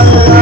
Oh,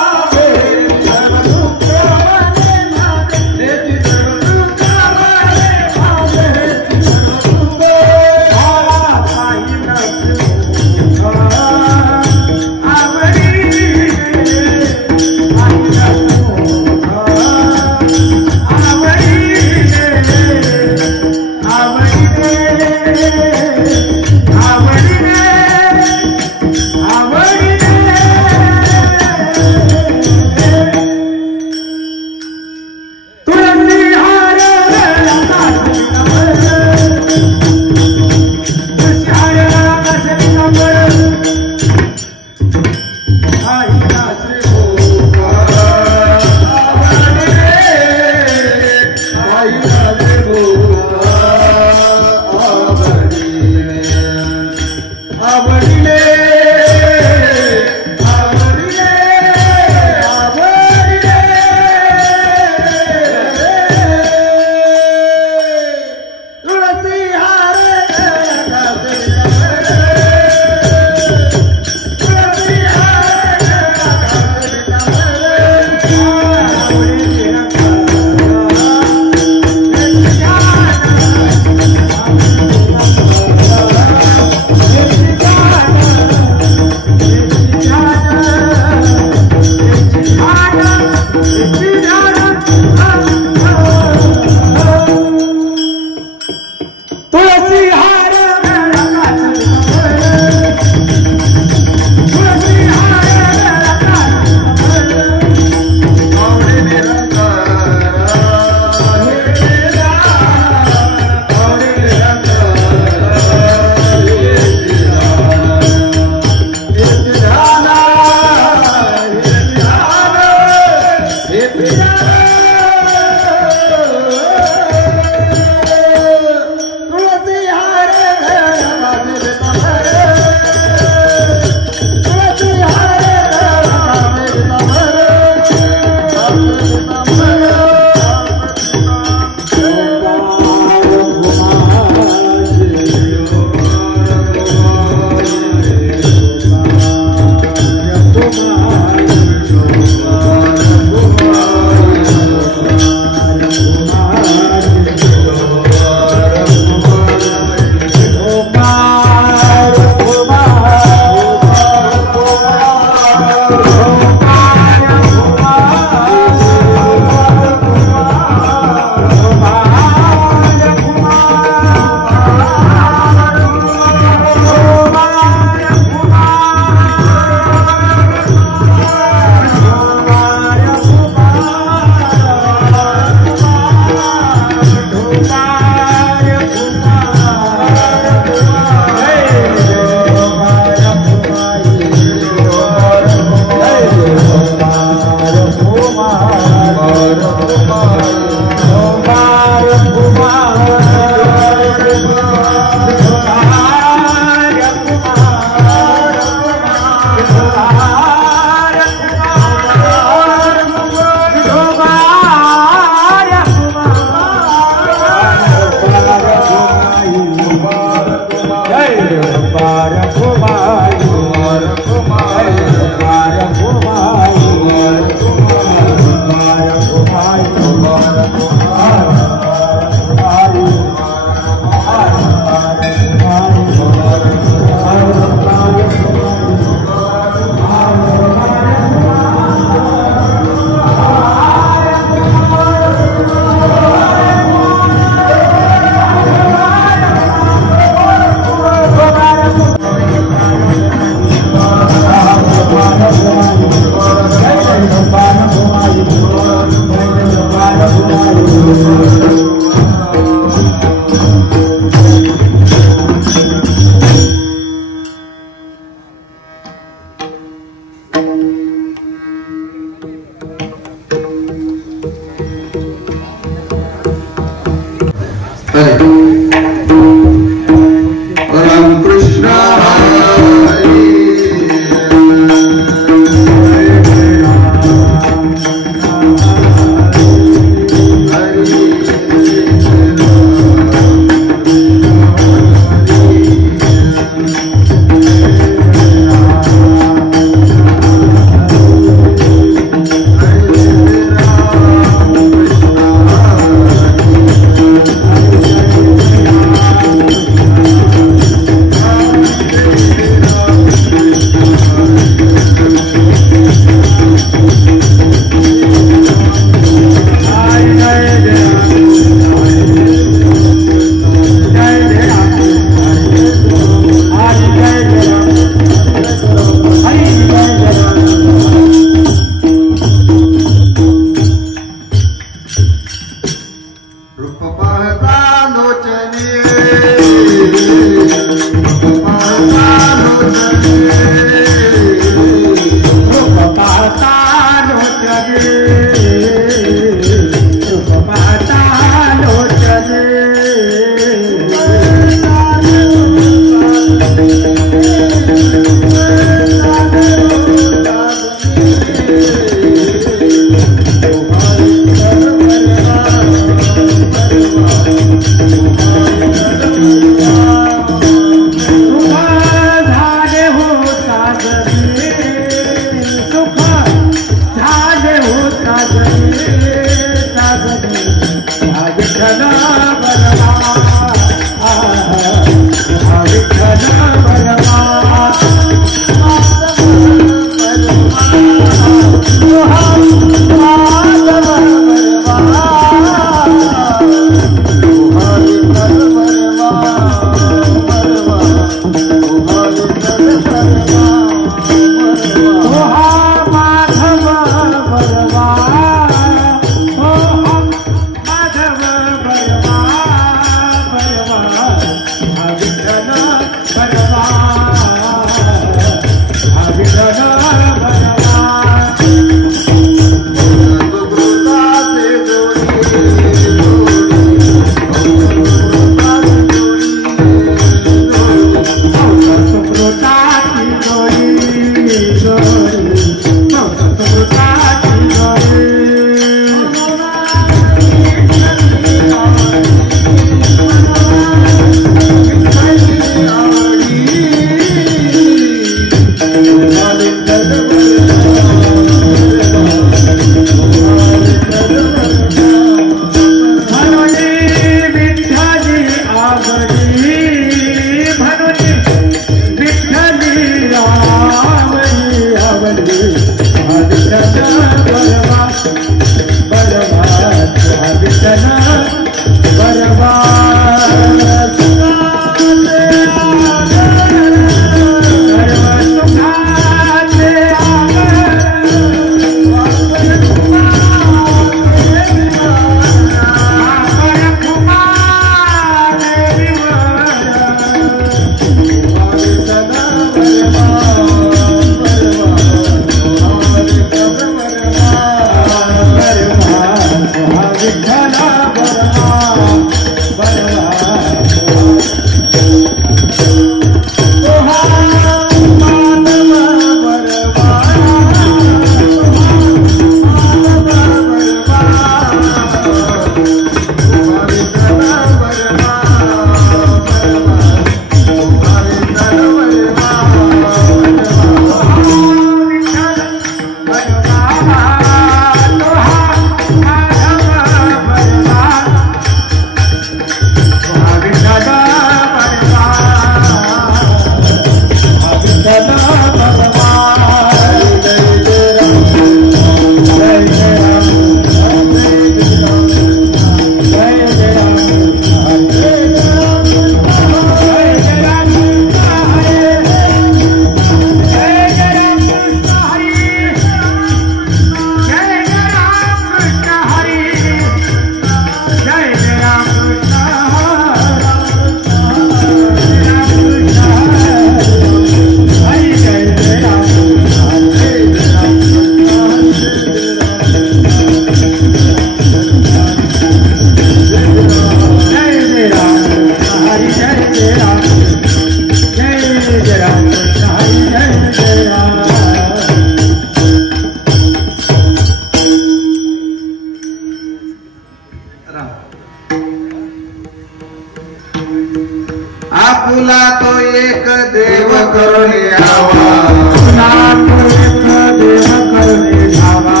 पुन्हा तो एक देव करून यावा, पुन्हा तो एक देव करून यावा,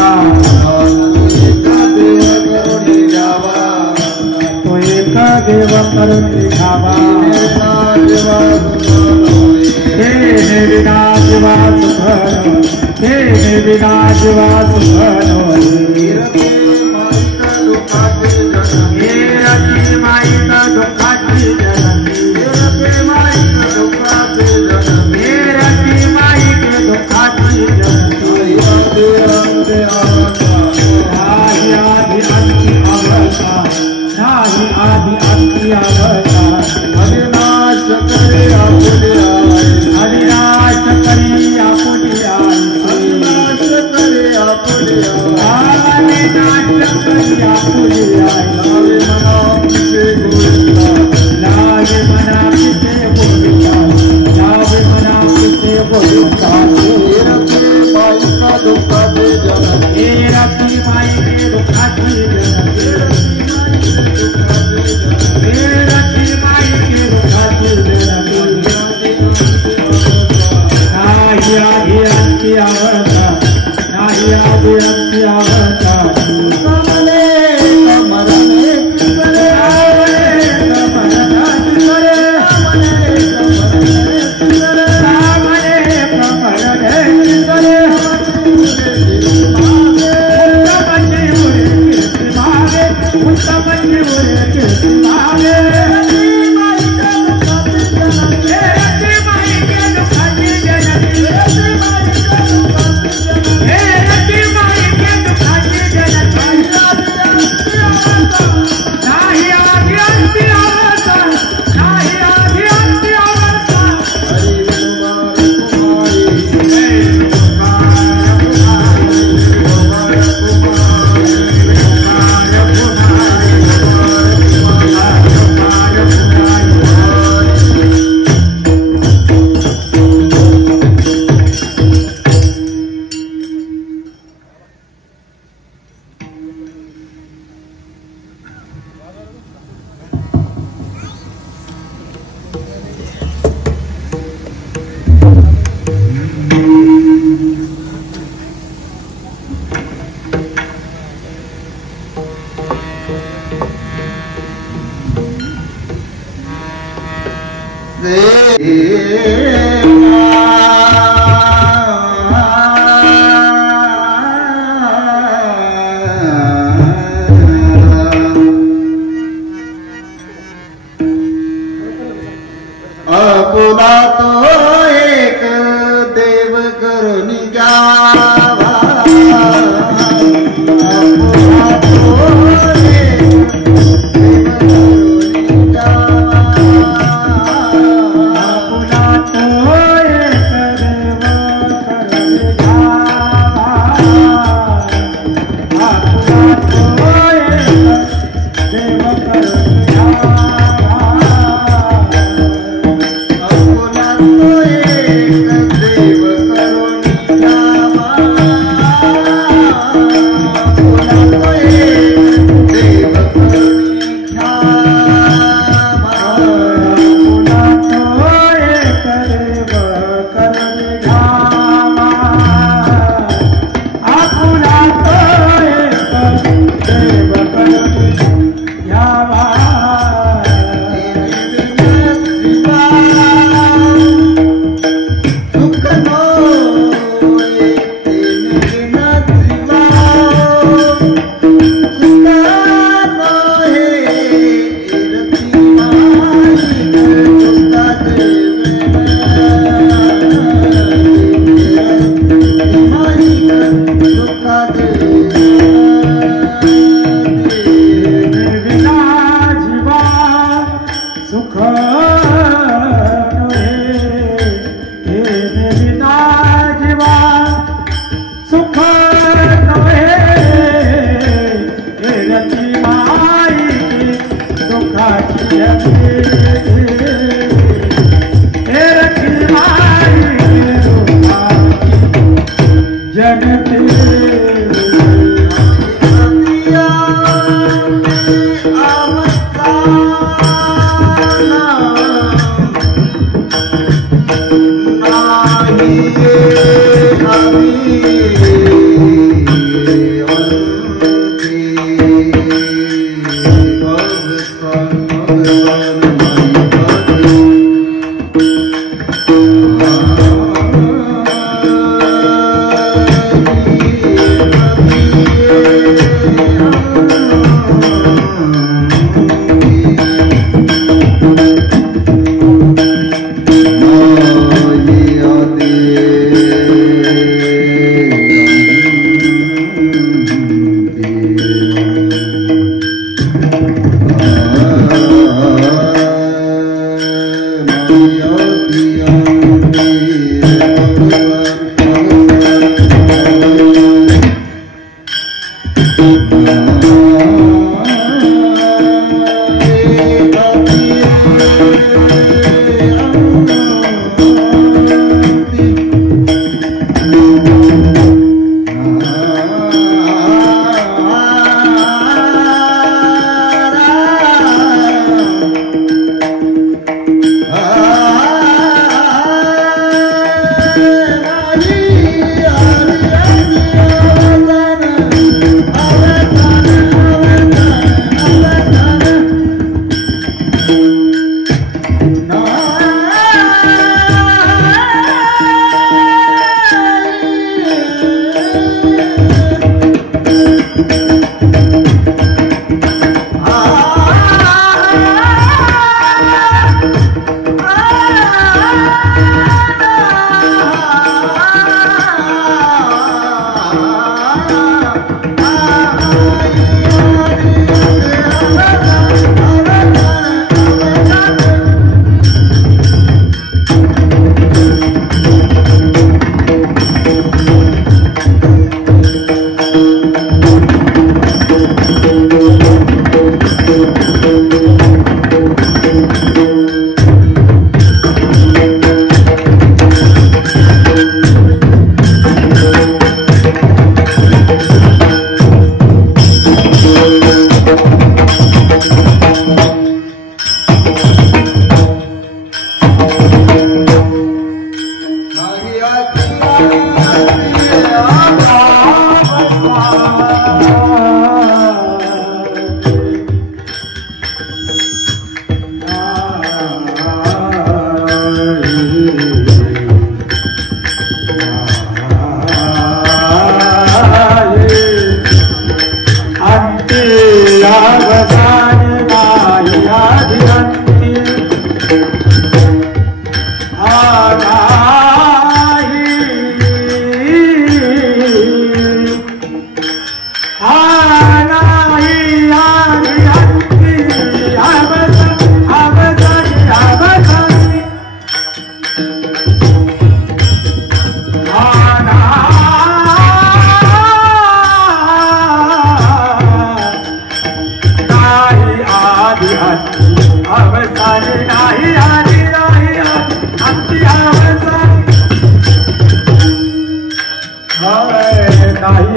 एक देव करून यावा, तो एक देव करून यावा. हे विना जीवा सुखनो, हे विना जीवा सुखनो, हे रती माईक दुःखाची जननी, हे रती माईक दुःखाची जननी. नाही आधी अंती अवस्था, नाही आधी अंती अवस्था. अविनाश करे आपुले आई, अविनाश करी आपुली आई, अविनाश करे आपुले आई, अविनाश करी आपुली आई. लागे मना पिते गोविंदा, लागे मना पिते गोविंदा, लागे मना पिते गोविंदा. हे रती माई के दुःखाची जननी, हे रती माई के दुःखाची जननी. नाही आधी अंती अवस्था, नाही आधी अंती अवस्था. कमले कमरने करे, अपुला तो एक देव करून जावा, अपुला तो एक देव करून जावा, अपुला तो एक देव करून जावा, अपुला तो एक देव करून जावा. अपुला तो एक देव करून जावा, अपुला तो एक देव करून जावा, अपुला तो एक देव करून जावा, अपुला तो एक देव करून जावा. सुख विना जीवा सुख नव्हे, रती माई दुःखाची रती माई दुःखाची जनते.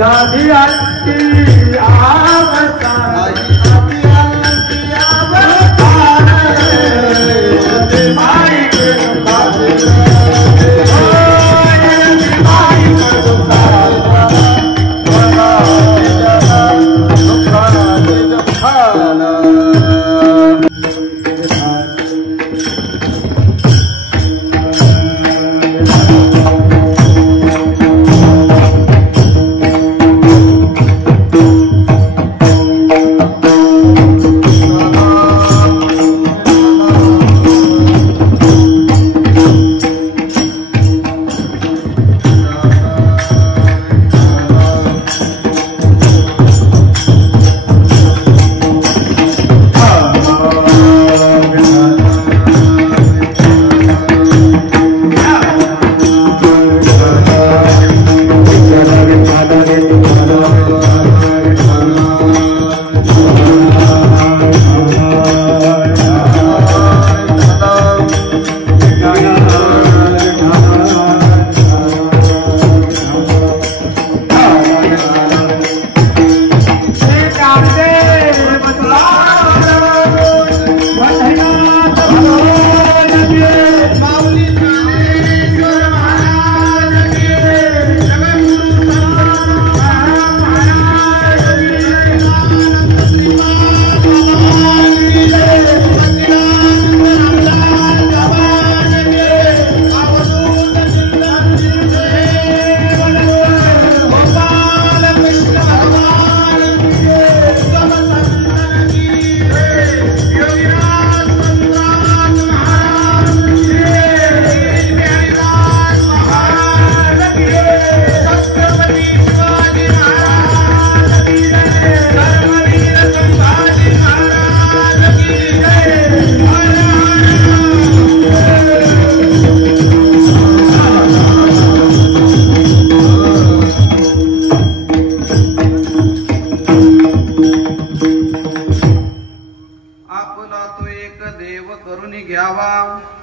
आदि अति आवसा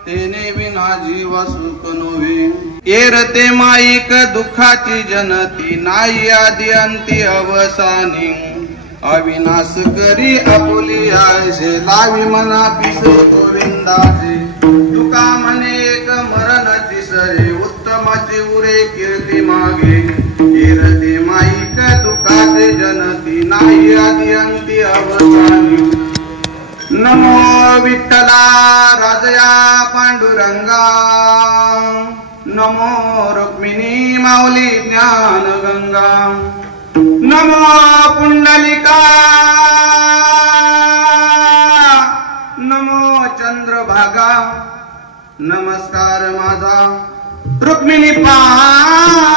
तेने विना जीव सुख नोवे. येरते माईक दुःखाची जनती नाही आदि अंती अवसानी. अविनाश करी आपुली आयसे लावी मना पिस गोविंदाचे. तुका म्हणे एक मरणाची सरे उत्तमाची उरे कीर्ती मागे. येरते माईक दुःखाची जनती नाही आदि अंती अवसानी. नमो विठ्ठला राजया पांडुरंगा. नमो रुक्मिणी माऊली ज्ञान गंगा. नमो पुंडलिका. नमो चंद्रभागा. नमस्कार माझा रुक्मिणी पांडुरंगा.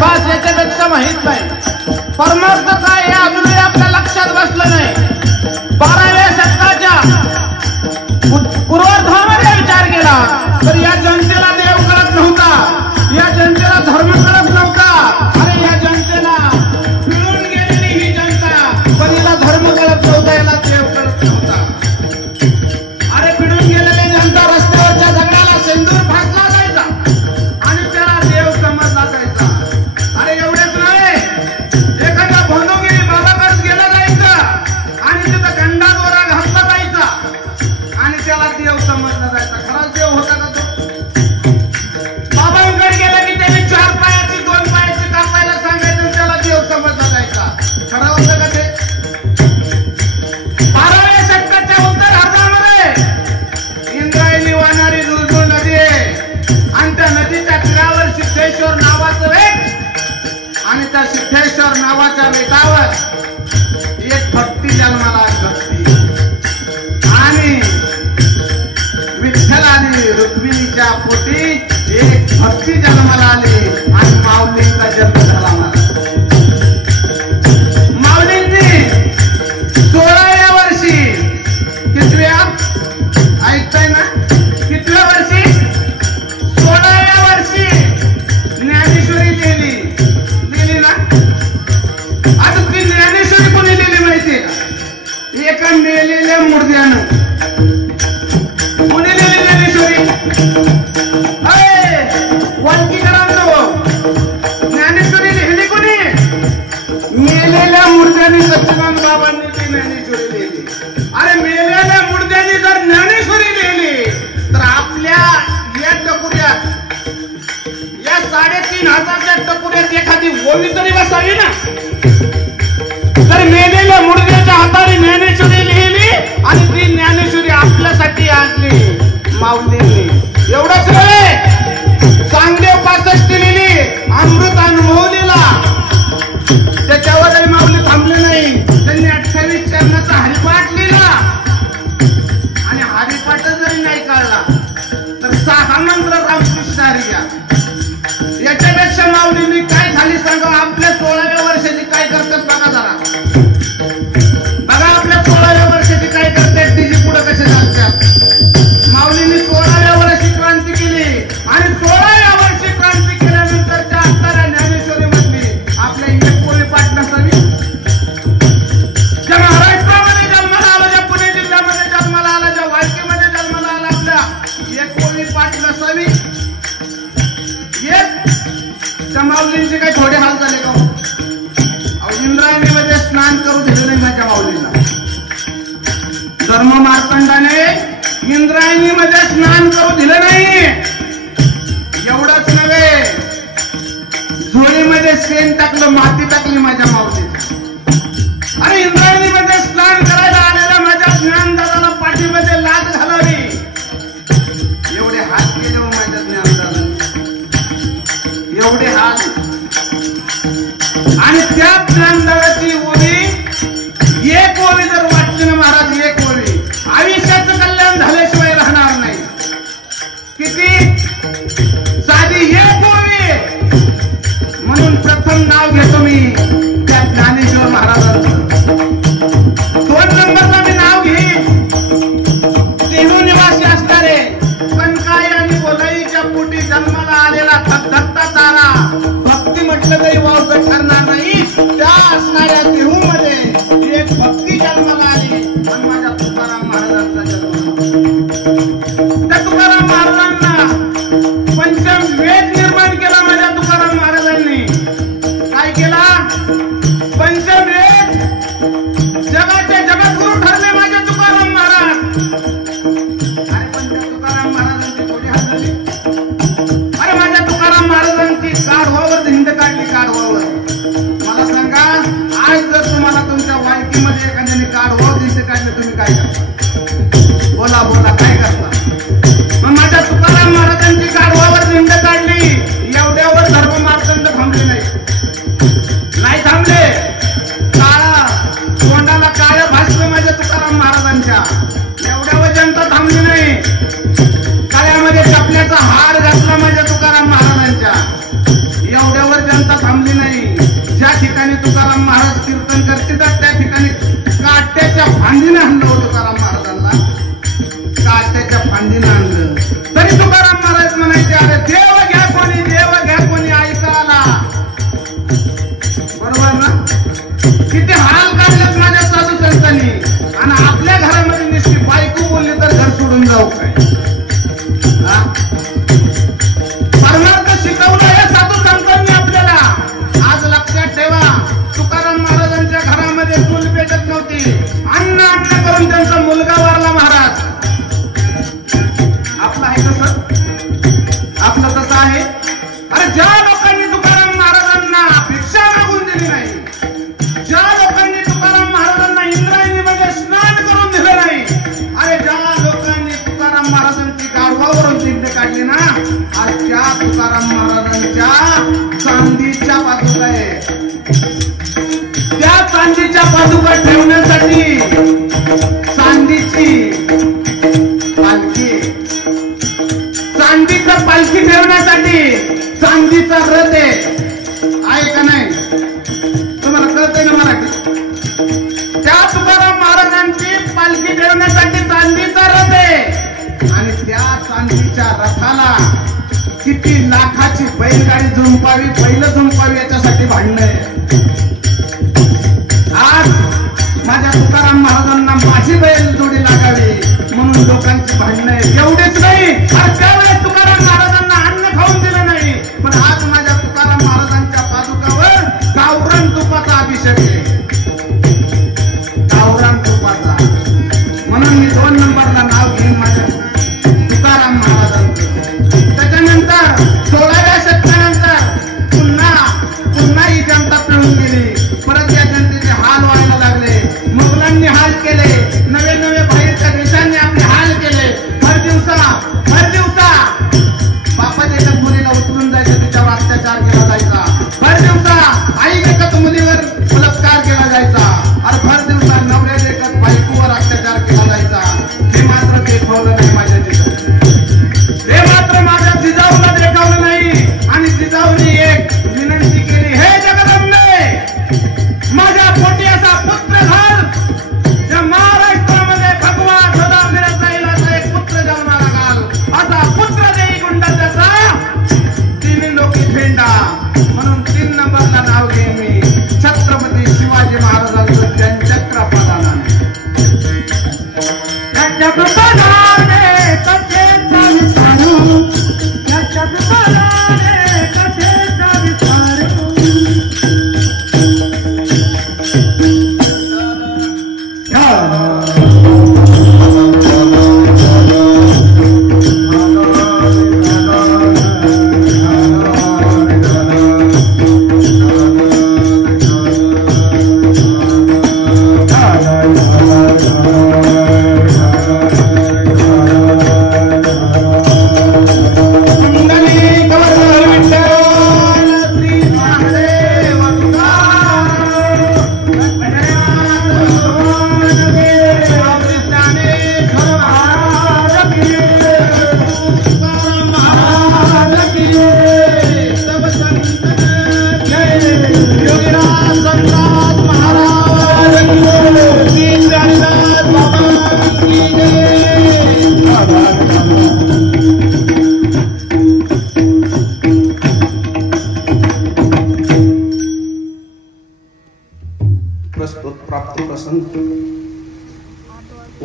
बस याच्यापेक्षा माहित नाही. परमार्थ काय हे अजूनही आपल्या लक्षात बसलं नाही. 12व्या शतकाच्या पूर्वार्धामध्ये विचार केला तर या जनतेला देव कळत नव्हता. या जनतेला धर्म कळत नव्हता. अरे या जनतेला पिळून गेलेली ही जनता, पण हिला धर्म कळत नव्हता, याला देव कळत नव्हता. अरे पिळून गेलेली जनता रस्त्यावरच्या जगाला सेंदूर फासला जायचा आणि त्याला देव समजला जायचा. अरे एवढेच नाही, एखाद्या भोंदोगिरी बाबाकडे गेला जायचं आणि तिथं गंडादोरा घातला जायचा आणि त्याला देव समजला जायचा. खराच देव होता का तो? बाबांकडे गेला की त्याने 4 पायाची 2 पायाची कापायला सांगायचं, त्याला देव समजला जायचा. खरं होतं का ते? 12व्या शतकाच्या उत्तरार्धामध्ये इंद्रायणी वाहणारी दुलदुल नदी आहे आणि त्या नदीच्या तीरावर सिद्धेश्वर नावाचं बेट आणि त्या सिद्धेश्वर नावाच्या बेटावर एक भक्ती जन्माला आली. भक्ती आणि विठ्ठलाने रुक्मिणीच्या पोटी एक भक्ती जन्माला आली आणि माऊलींचा जन्म झाला. मला माऊलींनी 16व्या वर्षी, कितव्या ऐकताय ना, कितव्या वर्षी? 16व्या वर्षी ज्ञानेश्वरी लिहिली ना. आता ती ज्ञानेश्वरी कोणी लिहिली माहितीये का? एका मेलेल्या मुर्द्यानं. कोणी लिहिली ज्ञानेश्वरी? वालकीकरांनो, ज्ञानेश्वरी लिहिली कोणी? मेलेल्या मुर्द्यानी सच्चिदानंद बाबांनी ती ज्ञानेश्वरी लिहिली. अरे मेलेल्या मुर्द्यानी जर ज्ञानेश्वरी लिहिली तर आपल्या या टकुऱ्यात, या 3500च्या टकुऱ्यात एखादी ओवी तरी बसावी ना. तर मेलेल्या मुर्द्याच्या हाताने ज्ञानेश्वरी लिहिली आणि ती ज्ञानेश्वरी आपल्यासाठी आणली माऊलींनी. एवढंच नव्हे, चांगदेव 65 लिहिली, अमृत अनुभव लिहिला. त्याच्यावरही माऊली थांबले नाही. त्यांनी 28 चरणाचा हरिपाठ लिहिला आणि हरिपाठ जरी नाही काढला तर 6 मंत्र रामकृष्ण हरी घ्या. खाली सांगा आपल्या 16व्या वर्षाची काय करतात बघा जरा. बघा आपल्या 16व्या वर्षाची काय करतात, तिची पुढे कसे जातात. माऊलींनी 16व्या वर्षी क्रांती केली आणि 16व्या वर्षी क्रांती केल्यानंतरच्या असणाऱ्या ज्ञानेश्वरीमधली आपल्या एक कोळी पाठ नसावी. ज्या महाराष्ट्रामध्ये जन्माला आला, ज्या पुणे जिल्ह्यामध्ये जन्माला आला, ज्या वाळकीमध्ये जन्माला आला, आपल्या एक कोळी पाठ नसावी. त्या माऊलींचे काही थोडे हाल झाले का? इंद्रायणीमध्ये स्नान करू दिलं नाही माझ्या माऊलीला. धर्म मार्तंडाने इंद्रायणीमध्ये स्नान करू दिलं नाही. एवढंच नव्हे, झोळीमध्ये शेण टाकलं, माती टाकली माझ्या माऊलीला. अरे इंद्रायणीमध्ये स्नान करायला आलेल्या माझ्या ज्ञानदादाला पाठीमध्ये लाच घालावी. एवढे हात केले हो माझ्या ज्ञानदादाने, एवढे हात. आणि त्या ज्ञानदादाची ओवी, एक ओवी जर वाटली ना महाराज, एक ओवी आयुष्याचं कल्याण झाल्याशिवाय राहणार नाही. किती साधी एक ओवी. म्हणून प्रथम नाव घेतो मी त्या ज्ञानेश्वर महाराजांचं. 2 नंबरला मी नाव घेईन देहू निवासी असणारे कनकाई आणि बोलाईच्या पोटी जन्माला आलेला धगधगता तारा. भक्ती म्हटलं तरी वावगं ठरणार नाही. त्या असणाऱ्या देहूमध्ये एक भक्ती जन्माला आली आणि माझ्या तुकाराम महाराजांचा जन्म. त्या तुकाराम महाराजांना पंचम वेद निर्माण केला. माझ्या तुकाराम महाराजांनी काय केला? पंचम वेद. जगाचे जगद्गुरु ठरले माझे तुकाराम महाराज. अरे पण त्या तुकाराम महाराजांची थोडी हात झाली. अरे माझ्या तुकाराम महाराजांची काढवावर हिंद काढली, काढवावर. मला सांगा, आज जर तुम्हाला तुमच्या वाळकीमध्ये एखाद्याने काढवावर हिंद काढले, तुम्ही काय करता? बोला बोला, काय करता? मग माझ्या तुकाराम महाराजांची काढवावर हिंद काढली. एवढ्यावर धर्म मार्तंड थांबले नाही, नाही थांबले. काळा तोंडाला काळं भासलं माझ्या तुकाराम महाराजांच्या. एवढ्यावर जनता थांबली नाही. काळ्यामध्ये चपल्याचा हार घातला माझ्या तुकाराम महाराजांच्या. एवढ्यावर जनता थांबली नाही. ज्या ठिकाणी तुकाराम महाराज कीर्तन करतात त्या ठिकाणी काट्याच्या फांदीने आणलं तुकाराम महाराजांना. काट्याच्या फांदीने आणलं तरी तुकाराम महाराज म्हणायचे, अरे देव घ्या कोणी, देव घ्या कोणी, ऐका आला. बरोबर ना? किती हाल काढलेत माझ्या साधू संतांनी. आणि आपल्या घरामध्ये नुसती बायको बोलली तर घर सोडून जाऊ काय? परमार्थ शिकवलं या साधू संतांनी आपल्याला. आज लक्षात ठेवा, तुकाराम महाराजांच्या घरामध्ये चूल पेटत नव्हती. अन्न अन्न करून त्यांचा मुलगा वारला महाराज. आपलं आहे तसं? आपलं तसं आहे? अरे ज्या लोकांनी तुकाराम महाराजांना भिक्षा मागून दिली नाही, ज्या लोकांनी तुकाराम महाराजांना इंद्रायणीमध्ये स्नान करून दिलं नाही, अरे ज्या लोकांनी तुकाराम महाराजांची गाढवावरून जिंद काढली ना, आज त्या तुकाराम महाराजांच्या चांदीच्या पादुका आहे. त्या चांदीच्या पादुका ठेवण्यासाठी चांदीची पालखी, चांदीचं पालखी ठेवण्यासाठी चांदीचा रथ आहे का नाही? तुम्हाला कळतंय ना मराठी? त्या तुकाराम महाराजांची पालखी ठेवण्यासाठी चांदीचा रथ आहे. आणि त्या चांदीच्या रथाला किती लाखाची बैलगाडी झुंपावी, बैल झुंपावी याच्यासाठी भांडणं आहे. आज माझ्या तुकाराम महाराजांना माझी बैल जोडी लागावी म्हणून लोकांची भांडणं आहे. एवढेच नाही, त्यावेळेस तुकाराम महाराजांना अन्न खाऊन दिलं नाही, पण आज माझ्या तुकाराम महाराजांच्या पादुकावर गावरान तुपाचा अभिषेक आहे. गावरान तुपाचा. म्हणून मी 2 नंबरला नाव घेईन माझ्या तुकाराम महाराजांचं. त्याच्यानंतर 16व्या शतकानंतर पुन्हा ही जनता पिळून गेली. परत या जनतेचे हाल व्हायला लागले. मुघलांनी हाल केले, नवे नवे बाहेरच्या देशांनी आपले हाल केले. भर दिवसा बापाच्या एकाच मुलीला उचलून जायचं, तिच्यावर अत्याचार केला जायचा. भर दिवसा आई एकाच मुलीवर बलात्कार केला जायचा. अरे भर दिवसा नवऱ्या एकाच बायकोवर अत्याचार केला जायचा. हे मात्र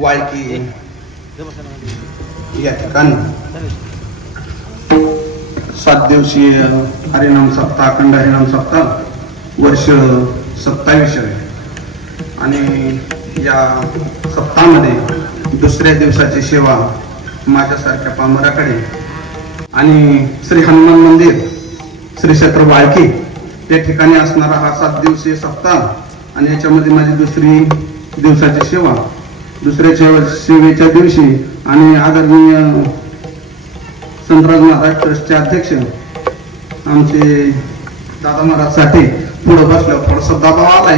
वाळकी या ठिकाणी 7 दिवसीय हरिनाम सप्ताह अखंड हरिनाम सप्ताह वर्ष 27 आणि या सप्ताहामध्ये दुसऱ्या दिवसाची सेवा माझ्यासारख्या पामराकडे आणि श्री हनुमान मंदिर श्री क्षेत्र वाळकी या ठिकाणी असणारा हा 7 दिवसीय सप्ताह आणि याच्यामध्ये माझी दुसरी दिवसाची सेवा दुसऱ्या सेवेच्या दिवशी आणि आदरणीय संतराज महाराज ट्रस्टचे अध्यक्ष आमचे दादा महाराज साठी पुढे बसल्यावर थोडासा दबाव आलाय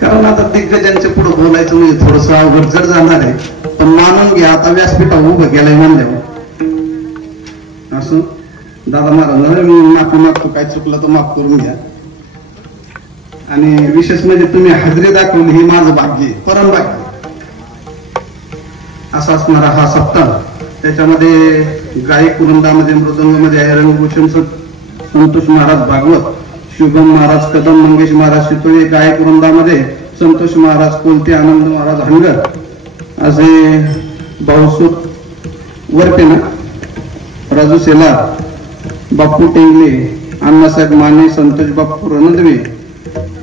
कारण आता दिग्गजांचे पुढे बोलायचं म्हणजे थोडस अवघड जड जाणार आहे पण मानून घ्या आता व्यासपीठावर उभं गेलाय म्हणल्यावर असं दादा महाराज मी माफी मागतो काय चुकलं तर माफ करून घ्या आणि विशेष म्हणजे तुम्ही हजेरी दाखवली हे माझं भाग्य आहे परम भाग्य असा असणारा हा सप्ताह त्याच्यामध्ये गायक वृंदामध्ये मृदंगमध्ये आहे रंगभूषण संतोष महाराज भागवत शुभम महाराज कदम मंगेश महाराज शितोळे गायक वृंदामध्ये संतोष महाराज कोलते आनंद महाराज हंगर असे भाऊसूत वरपे ना राजू सेलार बापू टेंगले अण्णासाहेब माने संतोष बापू रणदवे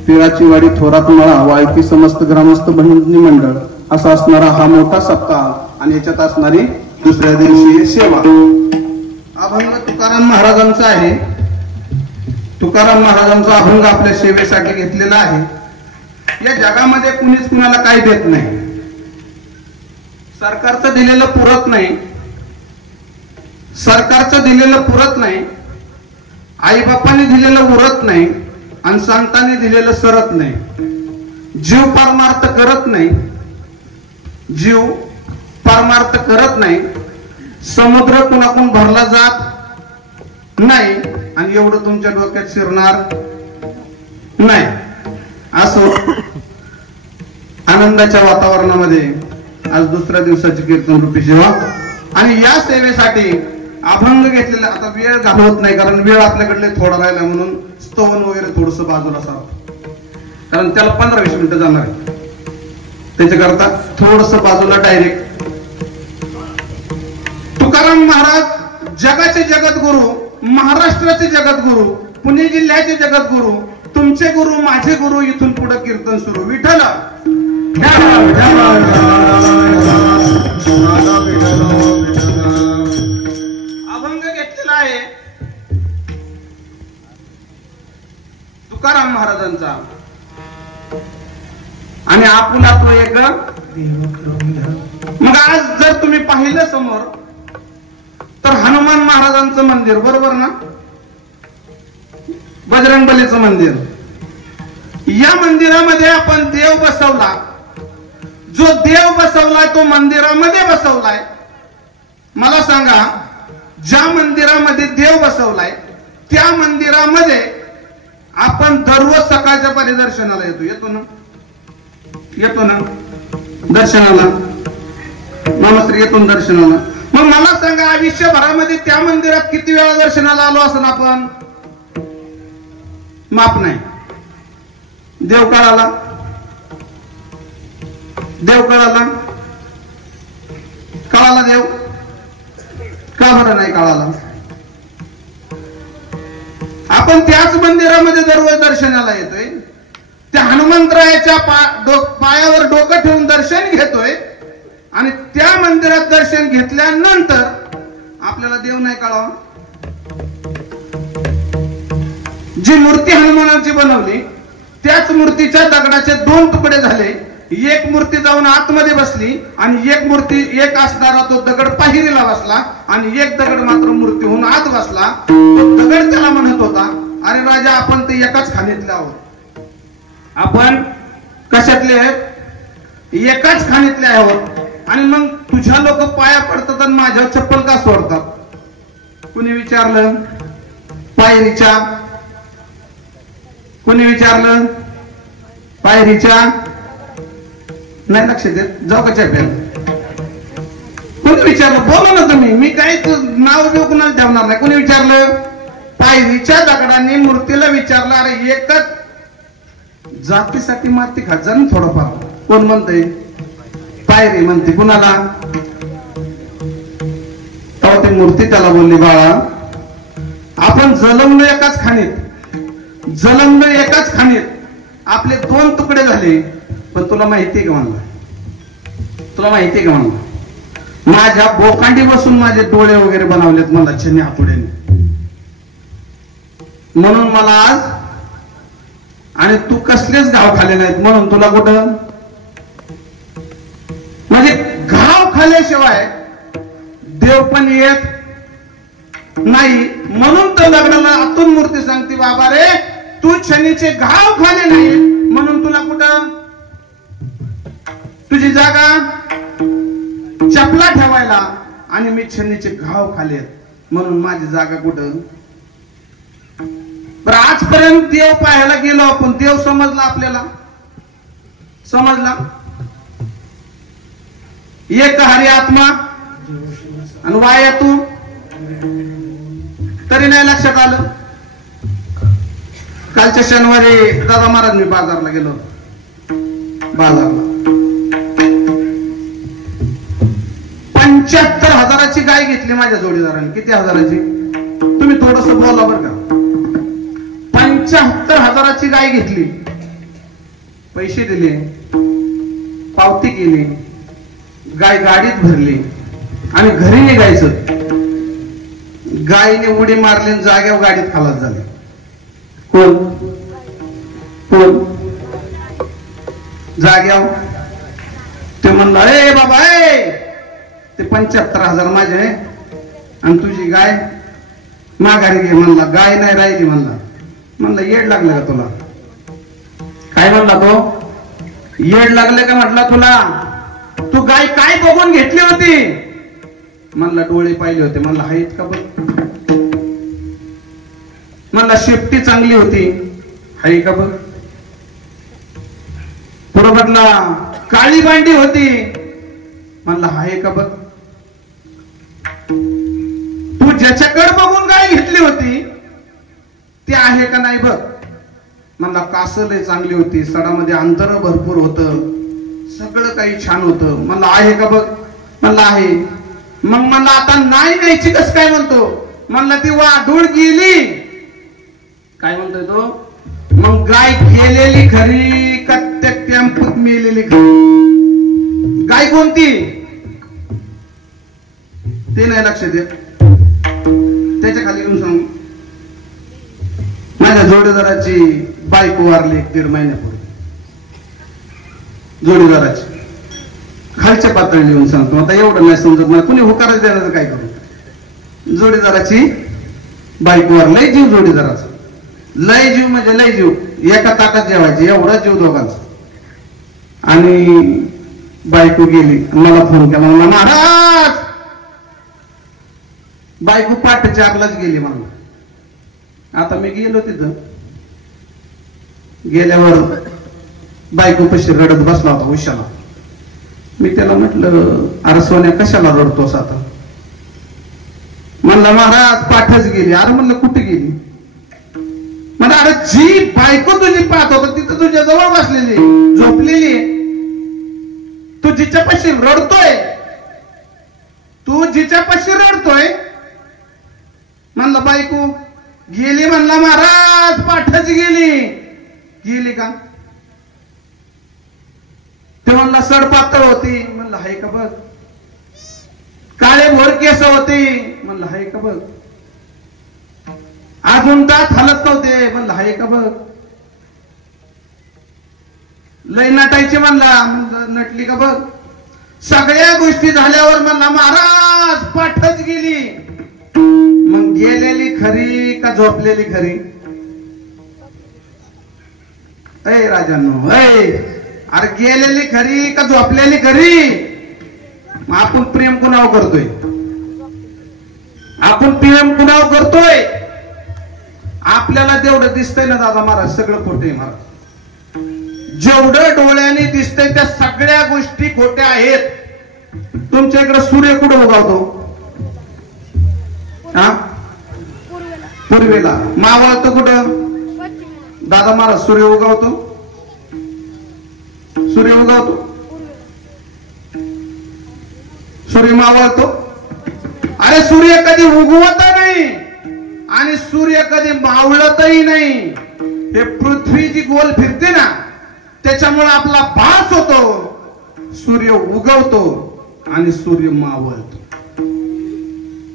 पिराची वाडी थोरात मळा वाळकी समस्त ग्रामस्थ भंडनी मंडळ असा असणारा हा मोठा सप्ताह आणि याच्यात असणारी दुसऱ्या दिवशी सेवा अभंग तुकाराम महाराजांचा आहे तुकाराम महाराजांचा अभंग आपल्या सेवेसाठी घेतलेला आहे या जगामध्ये कुणीच कुणाला काही देत नाही सरकारचं दिलेलं पुरत नाही सरकारचं दिलेलं पुरत नाही आई बापांनी दिलेलं उरत नाही आणि संतांनी दिलेलं सरत नाही जीव परमार्थ करत नाही जीव परमार्थ करत नाही समुद्र कुणाकडून भरला जात नाही आणि एवढं तुमच्या डोक्यात शिरणार नाही असो आनंदाच्या वातावरणामध्ये आज दुसऱ्या दिवसाची कीर्तन रूपी सेवा आणि या सेवेसाठी अभंग घेतलेला आता वेळ घालवत नाही कारण वेळ आपल्याकडले थोडा राहिला म्हणून स्तवन वगैरे थोडस बाजूला सारखं कारण त्याला 15-20 मिनिटं जाणार आहे त्याच्याकरता थोडस बाजूला डायरेक्ट तुकाराम महाराज जगाचे जगद्गुरु महाराष्ट्राचे जगद्गुरु पुणे जिल्ह्याचे जगद्गुरु तुमचे गुरु माझे गुरु इथून पुढे कीर्तन सुरू विठ्ठल अभंग घेतलेला आहे तुकाराम महाराजांचा आणि आपुला तो एक मग आज जर तुम्ही पाहिलं समोर तर हनुमान महाराजांचं मंदिर बरोबर ना बजरंगबलीचं मंदिर या मंदिरामध्ये आपण देव बसवला जो देव बसवलाय तो मंदिरामध्ये बसवलाय मला सांगा ज्या मंदिरामध्ये देव बसवलाय त्या मंदिरामध्ये आपण दररोज सकाळच्या परिदर्शनाला येतो ना दर्शनाला नमस्ते येतो दर्शनाला मग मला सांगा आयुष्यभरामध्ये त्या मंदिरात किती वेळा दर्शनाला आलो असं आपण माप नाही देव काळाला देव कळाला? कळाला देव? का बरं नाही कळाला? आपण त्याच मंदिरामध्ये दररोज दर्शनाला येतोय, त्या हनुमंतरायाच्या पायावर डोकं ठेवून दर्शन घेतोय आणि त्या मंदिरात दर्शन घेतल्यानंतर आपल्याला देव नाही कळावा? जी मूर्ती हनुमानाची बनवली त्याच मूर्तीच्या दगडाचे 2 तुकडे झाले. एक मूर्ती जाऊन आतमध्ये बसली आणि एक मूर्ती एक असणारा तो दगड पाहिरीला बसला आणि एक दगड मात्र मूर्तीहून आत बसला. तो दगड त्याला म्हणत होता, अरे राजा, आपण ते एकाच खाणीतले आहोत. आपण कशातले आहेत? एकाच खाणीतले आहोत. आणि मग तुझ्या लोक पाया पडतात आणि माझ्यावर चप्पल का सोडतात? कुणी विचारलं? पायरीच्या. कुणी विचारलं? पायरीच्या. नाही लक्ष देत, जाऊ का चप्प्याला? कोणी विचारलं? बोला ना तुम्ही, मी काही नाव देऊ कुणाला ठेवणार नाही. कोणी विचारलं? पायरीच्या दगडाने मूर्तीला विचारलं, अरे एकच जातीसाठी माती खात जा ना थोडंफार. कोण म्हणतंय? पायरी म्हणते. कुणाला? तेव्हा ती मूर्ती त्याला बोलली, बाळा, आपण जलमलो एकाच खाणीत, जलमलो एकाच खाणीत, आपले 2 तुकडे झाले. पण तुला माहितीये का म्हणला? तुला माहितीये का म्हणला? माझ्या बोकांडी बसून माझे डोळे वगैरे बनवलेत मला छन्नी हातोड्याने, म्हणून मला आज, आणि तू कसलेच घाव खाले नाहीत म्हणून तुला कुठं, म्हणजे घाव खाल्ल्याशिवाय देव पण येत नाही. म्हणून तर लग्नाला आतून मूर्ती सांगते, बाबा रे, तू शनीचे घाव खाले नाही म्हणून तुला कुठं, तुझी जागा चपला ठेवायला, आणि मी शनीचे घाव खालेत म्हणून माझी जागा कुठं. पण आजपर्यंत देव पाहायला गेलो आपण, देव समजला आपल्याला? समजला? एक हरी आत्मा आणि वाया तू, तरी नाही लक्षात आलं. कालच्या शनिवारी दादा महाराज मी बाजारला गेलो. बाजारला 75,000ची गाय घेतली माझ्या जोडीदाराने. किती हजाराची? तुम्ही थोडस बोला बरं का. 75,000ची गाय घेतली, पैसे दिले, पावती केली, गाय गाडीत भरली आणि घरी निघायचं. गायीने उडी मारली, जाग्यावर गाडीत खालास झाली. कोण? कोण? जाग्यावर. ते म्हणला, ए बाबा, ते 75,000 माझे आहे आणि तुझी गाय माघारी घे. म्हणला, गाय नाही राहिली. म्हणला येड लागलं का तुला? काय म्हणला तो? येड लागलं का म्हटला तुला? तू गाय काय बघून घेतली होती? म्हणला डोळे पाहिले होते. म्हणला आहेत का बघ. म्हणला शेपटी चांगली होती, हाय का बघ. पुढे म्हटला काळी बांडी होती. म्हणला हाय का बघ. तू ज्याच्याकडे बघून गाय घेतली होती ती आहे का नाही बघ. म्हणला कासले चांगली होती, सडामध्ये अंतर भरपूर होतं, सगळं काही छान होतं. म्हणला आहे का बघ. म्हणला आहे. मग म्हणला आता नाही न्यायची कस काय म्हणतो. म्हणला ती वाढूळ गेली. काय म्हणतोय तो? मग गाय गेलेली खरी का त्या टेम्पोत मेलेली खरी? गाय कोणती ते नाही लक्षात येत. त्याच्या खाली येऊन सांगू, माझ्या जोडीदाराची बायको वारली 1.5 महिन्यापूर्वी. जोडीदाराची खालच्या पातळीला येऊन सांगतो. आता एवढं नाही समजत मला, कुणी होकारच देण्याचं काय करू. जोडीदाराची बायको वारली. लय जीव जोडीदाराचा, लय जीव म्हणजे लय जीव. एका ताटात जेवायचे एवढा जीव दोघांचा. आणि बायको गेली. मला फोन केला, म्हणला महाराज बायको 4:30 गेली. म्हणून आता मी गेलो तिथं. गेल्यावर बायको कशी रडत बसला होता उशाला. मी त्याला म्हटलं, अरे सोन्या कशाला रडतोस आता? म्हणला महाराज 5च गेली. अरे म्हणलं कुठे गेली? म्हणलं अरे जी बायको तुझी पाहत होता तिथं तुझ्या जवळ बसलेली झोपलेली. तू जिच्यापाशी रडतोय, तू जिच्यापाशी रडतोय, म्हणलं बायको गेली, म्हणला महाराज पाठच गेली का? ते म्हणला सड पातळ होती, म्हणलं हाय का बघ. काळे भोर केस होती, म्हणलं हाय का बघ. अजून दात हालत नव्हते, म्हणलं हाय का बघ. लय नटायची, म्हणला नटली का बघ. सगळ्या गोष्टी झाल्यावर म्हणला महाराज पाठच गेली. मग गेलेली खरी का झोपलेली खरी? ऐ राजांनो, अरे गेलेली खरी का झोपलेली खरी? मग आपण प्रेम कुणावर करतोय? आपण प्रेम कुणावर करतोय? आपल्याला जेवढं दिसतंय ना दादा महाराज सगळं खोटं आहे महाराज. जेवढं डोळ्याने दिसतंय त्या सगळ्या गोष्टी खोट्या आहेत. तुमच्या इकडे सूर्य कुठं उगवतो? हा, पूर्वेला. मावळतो कुठं दादा महाराज? सूर्य उगवतो, सूर्य उगवतो, सूर्य मावळतो. अरे सूर्य कधी उगवत नाही आणि सूर्य कधी मावळतही नाही. हे पृथ्वी जी गोल फिरते ना त्याच्यामुळे आपला भास होतो. सूर्य उगवतो आणि सूर्य मावळतो.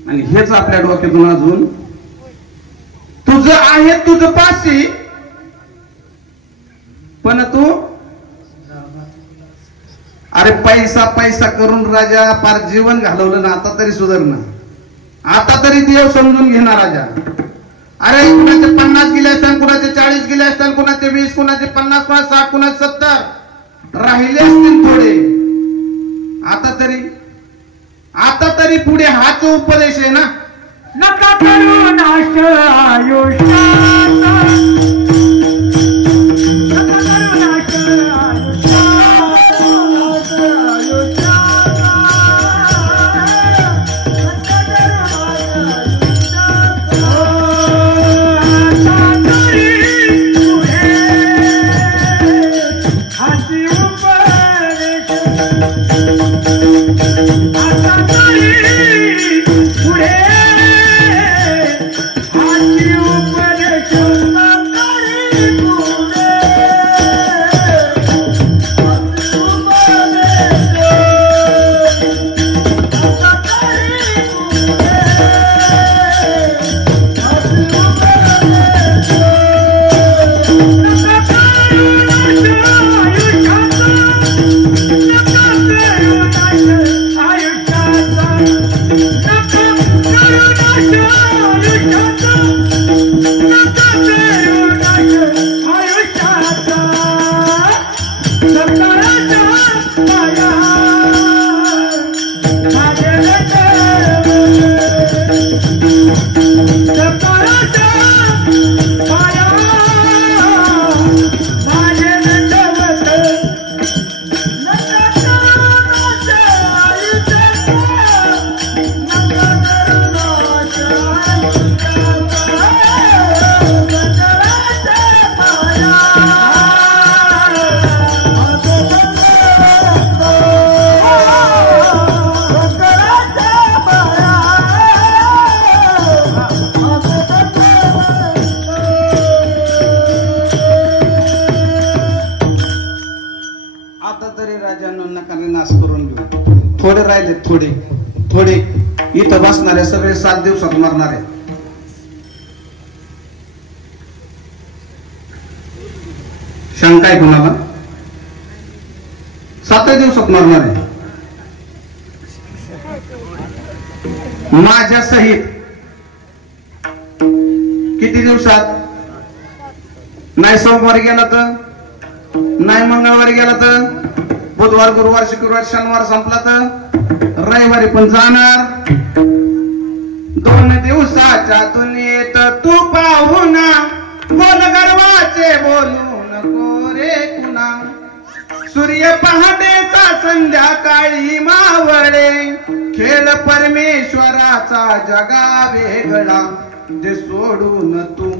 आणि हेच आपल्या डोक्यातून अजून तुझं आहे तुझं पाशी, पण तू अरे पैसा पैसा करून राजा फार जीवन घालवलं ना. आता तरी सुधारणा, आता तरी देव समजून घेणार राजा. अरे कुणाचे 50 गेले असतात, कुणाचे 40 गेले असतात, कुणाचे 20, कुणाचे 50, कुणाचे 60, कुणाचे 70 राहिले असतील थोडे. आता तरी पुढे हाच उपदेश आहे ना. नका करू नाश आयुष्याचा, नका करू नाश थोडे राहिले, थोडे इथं बसणारे सगळे 7 दिवसात मरणारे. शंका आहे कुणाला? 7 दिवसात मरणारे. माझ्या सहित किती दिवसात? नाही सोमवारी गेला तर, नाही मंगळवारी गेला तर, बुधवार गुरुवार शुक्रवार शनिवार संपला तर रविवारी पण जाणार. 2 दिवसाच्या दुनियेत तू पाहुणा, बोल गर्वाचे बोलू नको रे कुणा. सूर्य पहाटेचा संध्याकाळी मावळे, खेळ परमेश्वराचा जगा वेगळा. जे सोडून तू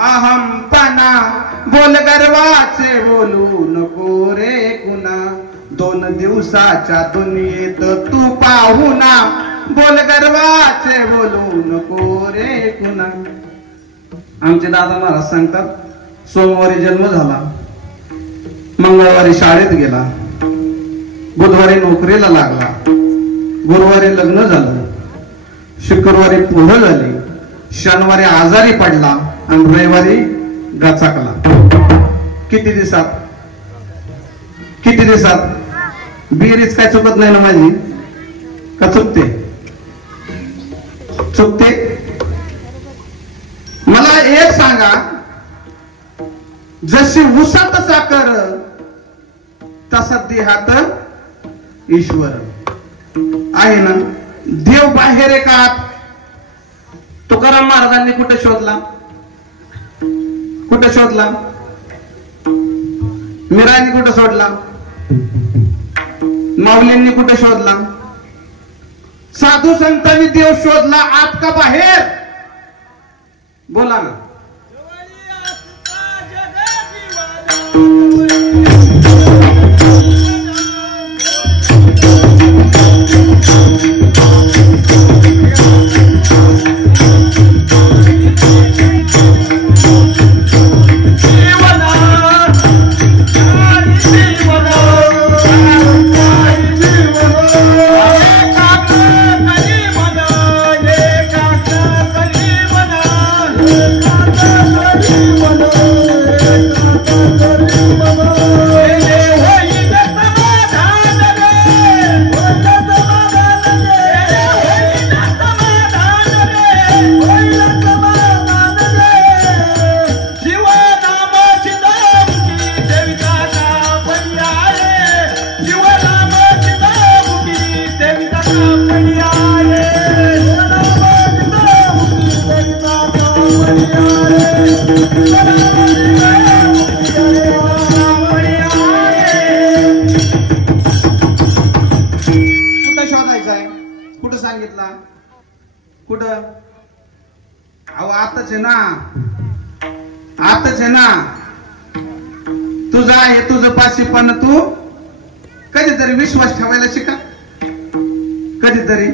अहमपणा, बोल गर्वाचे बोलू नको रे कुणा. 2 दिवसाच्या दुनियेत तू पाहुणा बोल गर्वाचे बोलू नको रे कुणा. आमचे दादा महाराज सांगतात सोमवारी जन्म झाला, मंगळवारी शाळेत गेला, बुधवारी नोकरीला लागला, गुरुवारी लग्न झालं, शुक्रवारी पोहळ झाली, शनिवारी आजारी पडला आणि रविवारी गचाकला. किती दिवसात बिरीच काय चुकत नाही ना माझी का चुकते? मला एक सांगा, जशी उसात साखर तसा देहात ईश्वर आहे ना. देव बाहेर आहे का? तुकाराम महाराजांनी कुठे शोधला? मीरांनी कुठे शोधला? माऊलींनी कुठे शोधला? साधू संतांनी देव शोधला आत का बाहेर? बोला ना. आताच आहे ना तुझा आहे तुझं पाशी, पण तू कधीतरी विश्वास ठेवायला शिका. कधीतरी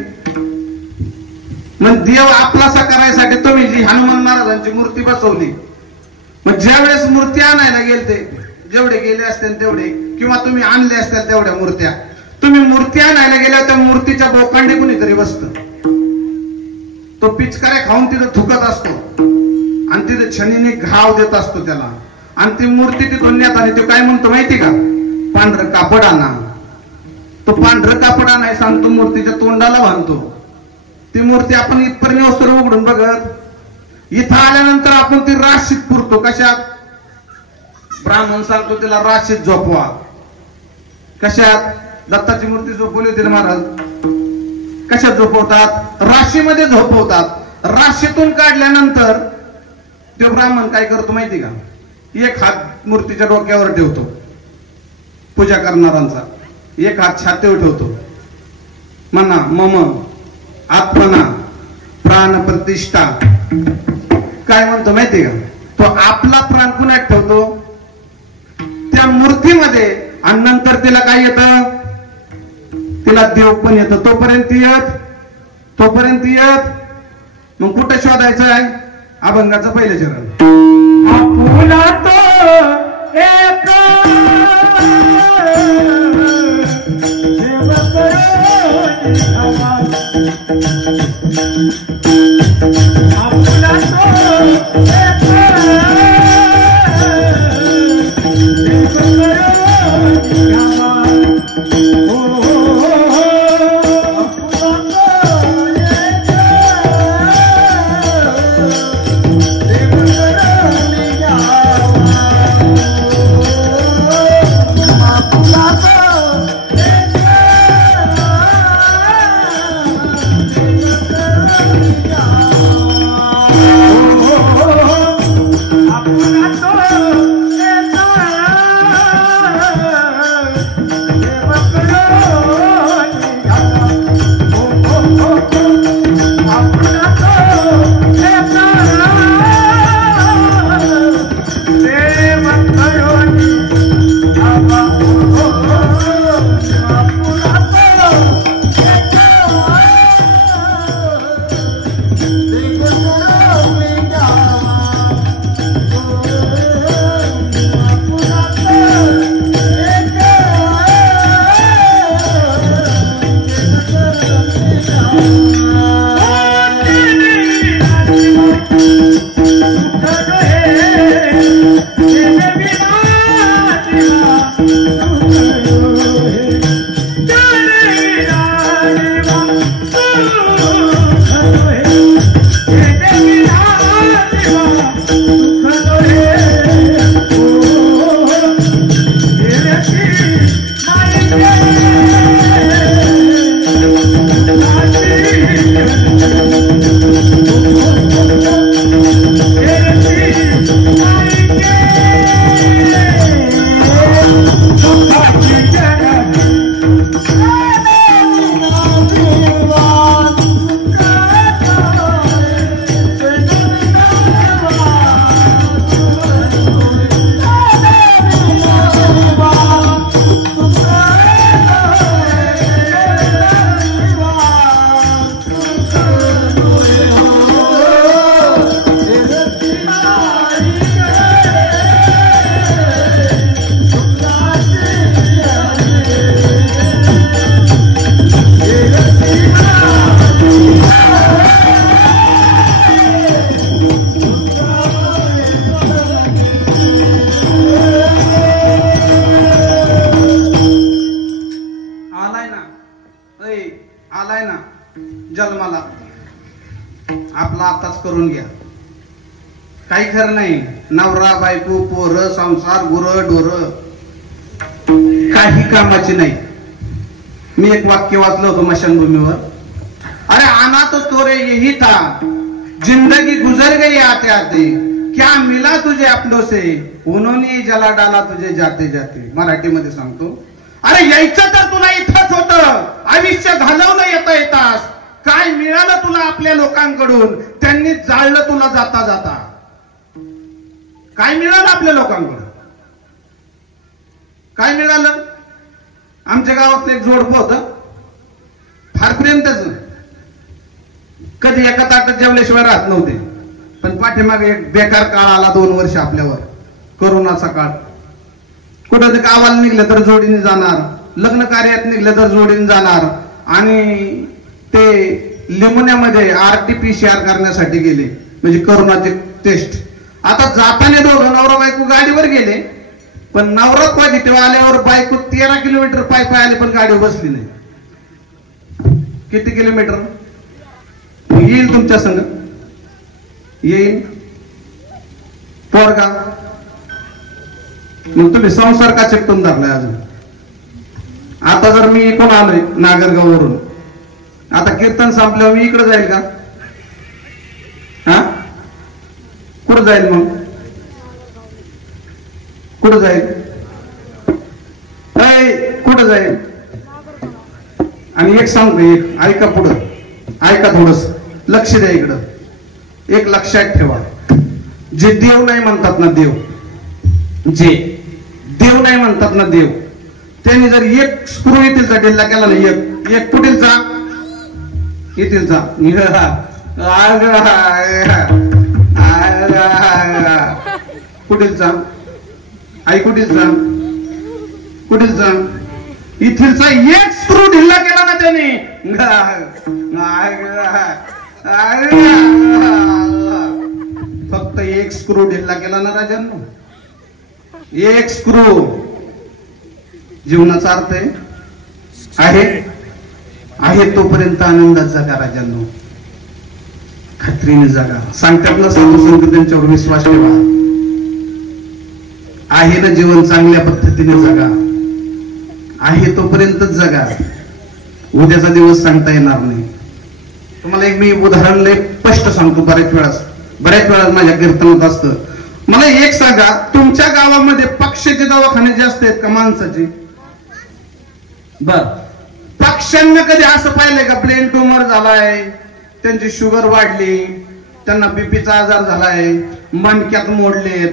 मग देव आपलासा करायसाठी तुम्ही जी हनुमान महाराजांची मूर्ती बसवली, मग ज्या वेळेस मूर्ती आणायला गेलते, जेवढे गेले असतील तेवढे, किंवा तुम्ही आणले असतील तेवढ्या मूर्त्या, तुम्ही मूर्ती आणायला गेल्या त्या मूर्तीच्या बोकांडी कुणीतरी बसत, तो पिचकाऱ्या खाऊन तिथं थुकत असतो आणि तिथे छणीने घाव देत असतो त्याला, आणि ती मूर्ती तिथून नेत आणि तो काय म्हणतो माहिती का? पांढरं कापड आणा. तो पांढरं कापड आणाय सांगतो, मूर्तीच्या तोंडाला बांधतो. ती मूर्ती आपण इथपर्यंत वस्त्र उघडून बघत, इथं आल्यानंतर आपण ती राशीत पुरतो. कशात? ब्राह्मण सांगतो तिला राशीत झोपवा. कशात? दत्ताची मूर्ती झोपवली होती महाराज, कशात झोपवतात? राशीमध्ये झोपवतात. राशीतून काढल्यानंतर तो ब्राह्मण काय करतो माहिती का? एक हात मूर्तीच्या डोक्यावर ठेवतो पूजा करणारांचा, एक हात छातीवर ठेवतो. म्हणा मम आत्मना प्राण प्रतिष्ठा. काय म्हणतो माहिती का? तो आपला प्राण कुणात ठेवतो? त्या मूर्तीमध्ये. आणि नंतर तिला काय येतं? तिला देव पण येतं. तोपर्यंत येत मग कुठं शोधायचं आहे? अभंगाचं पहिलं चरण. आपुला तो एक देव आपुला तो एक आलाय ना जन्माला, आपला आताच करून घ्या. काही खरं नाही. नवरा बायको पोरं संसार गुरं ढोरं काही कामाची नाही. मी एक वाक्य वाचलं होतं मशानभूमीवर. अरे आना तो तोरे यही था, जिंदगी गुजर गई आते आते, क्या मिला तुझे अपनों से, उन्होंने जला डाला तुझे जाते जाते. मराठीमध्ये सांगतो. अरे यायचं तर तुला इथंच होतं, आयुष्य घालवलं येता येतास. काय मिळालं तुला आपल्या लोकांकडून, त्यांनी जाळलं तुला जाता जाता. काय मिळालं आपल्या लोकांकडून, काय मिळालं? आमच्या गावात एक जोडपं होतं, फारपर्यंतच कधी एका ताटात जेवल्याशिवाय राहत नव्हते. पण पाठीमागे एक बेकार काळ आला 2 वर्ष आपल्यावर, करोनाचा काळ. कुठं ते गावाला निघलं तर जोडीने जाणार, लग्न कार्यात निघलं तर जोडीने जाणार. आणि ते लिमुण्यामध्ये RT-PCR करण्यासाठी गेले, म्हणजे करोनाचे टेस्ट. आता जाताना दोघं नवरा बायको गाडीवर गेले, पण नवरा पॉझिटिव्ह आल्यावर बायको 13 किलोमीटर पाय पाय आले, पण गाडीवर बसली नाही. किती किलोमीटर? येईल तुमच्या संग, येईल पोरगा. मग तुम्ही संसार का चिकटून धरलाय अजून? आता जर मी कोण आलोय नागरगाव वरून, आता कीर्तन संपल्यावर मी इकडे जाईल का? हा, कुठं जाईल मग? कुठं जाईल? कुठं जाईल? आणि एक सांगतो, एक ऐका, पुढं ऐका, थोडस लक्ष द्या इकडं. एक लक्षात ठेवा, जे देव नाही म्हणतात ना, जे देव नाही म्हणतात ना, देव, त्यांनी जर एक स्क्रू येथीलचा ढिल्ला केला ना, एक पुढीलचा येथीलचा कुठीलचा आई कुठीलचा इथीलचा एक स्क्रू ढिल्ला केला ना त्याने, फक्त एक स्क्रू ढिल्ला केला ना राजांनो, एक स्क्रू. जीवनाचा अर्थ आहे तोपर्यंत आनंदात जगा राजांनो, खात्रीने जगा. सांगतात ना साधू संत, त्यांच्यावर विश्वास ठेवा. आहे ना जीवन, चांगल्या पद्धतीने जगा. आहे तोपर्यंतच जगा, उद्याचा दिवस सांगता येणार नाही. तुम्हाला एक मी उदाहरण लय स्पष्ट सांगतो. बऱ्याच वेळा माझ्या कीर्तनात असतं. मला एक सांगा, तुमच्या गावामध्ये पक्षाचे दवाखाने जास्त आहेत का माणसाचे? बर, पक्ष्यांना कधी असं पाहिलंय का ब्रेन ट्यूमर झालाय, त्यांची शुगर वाढली, त्यांना बीपीचा आजार झालाय, मणक्यात मोडलेत,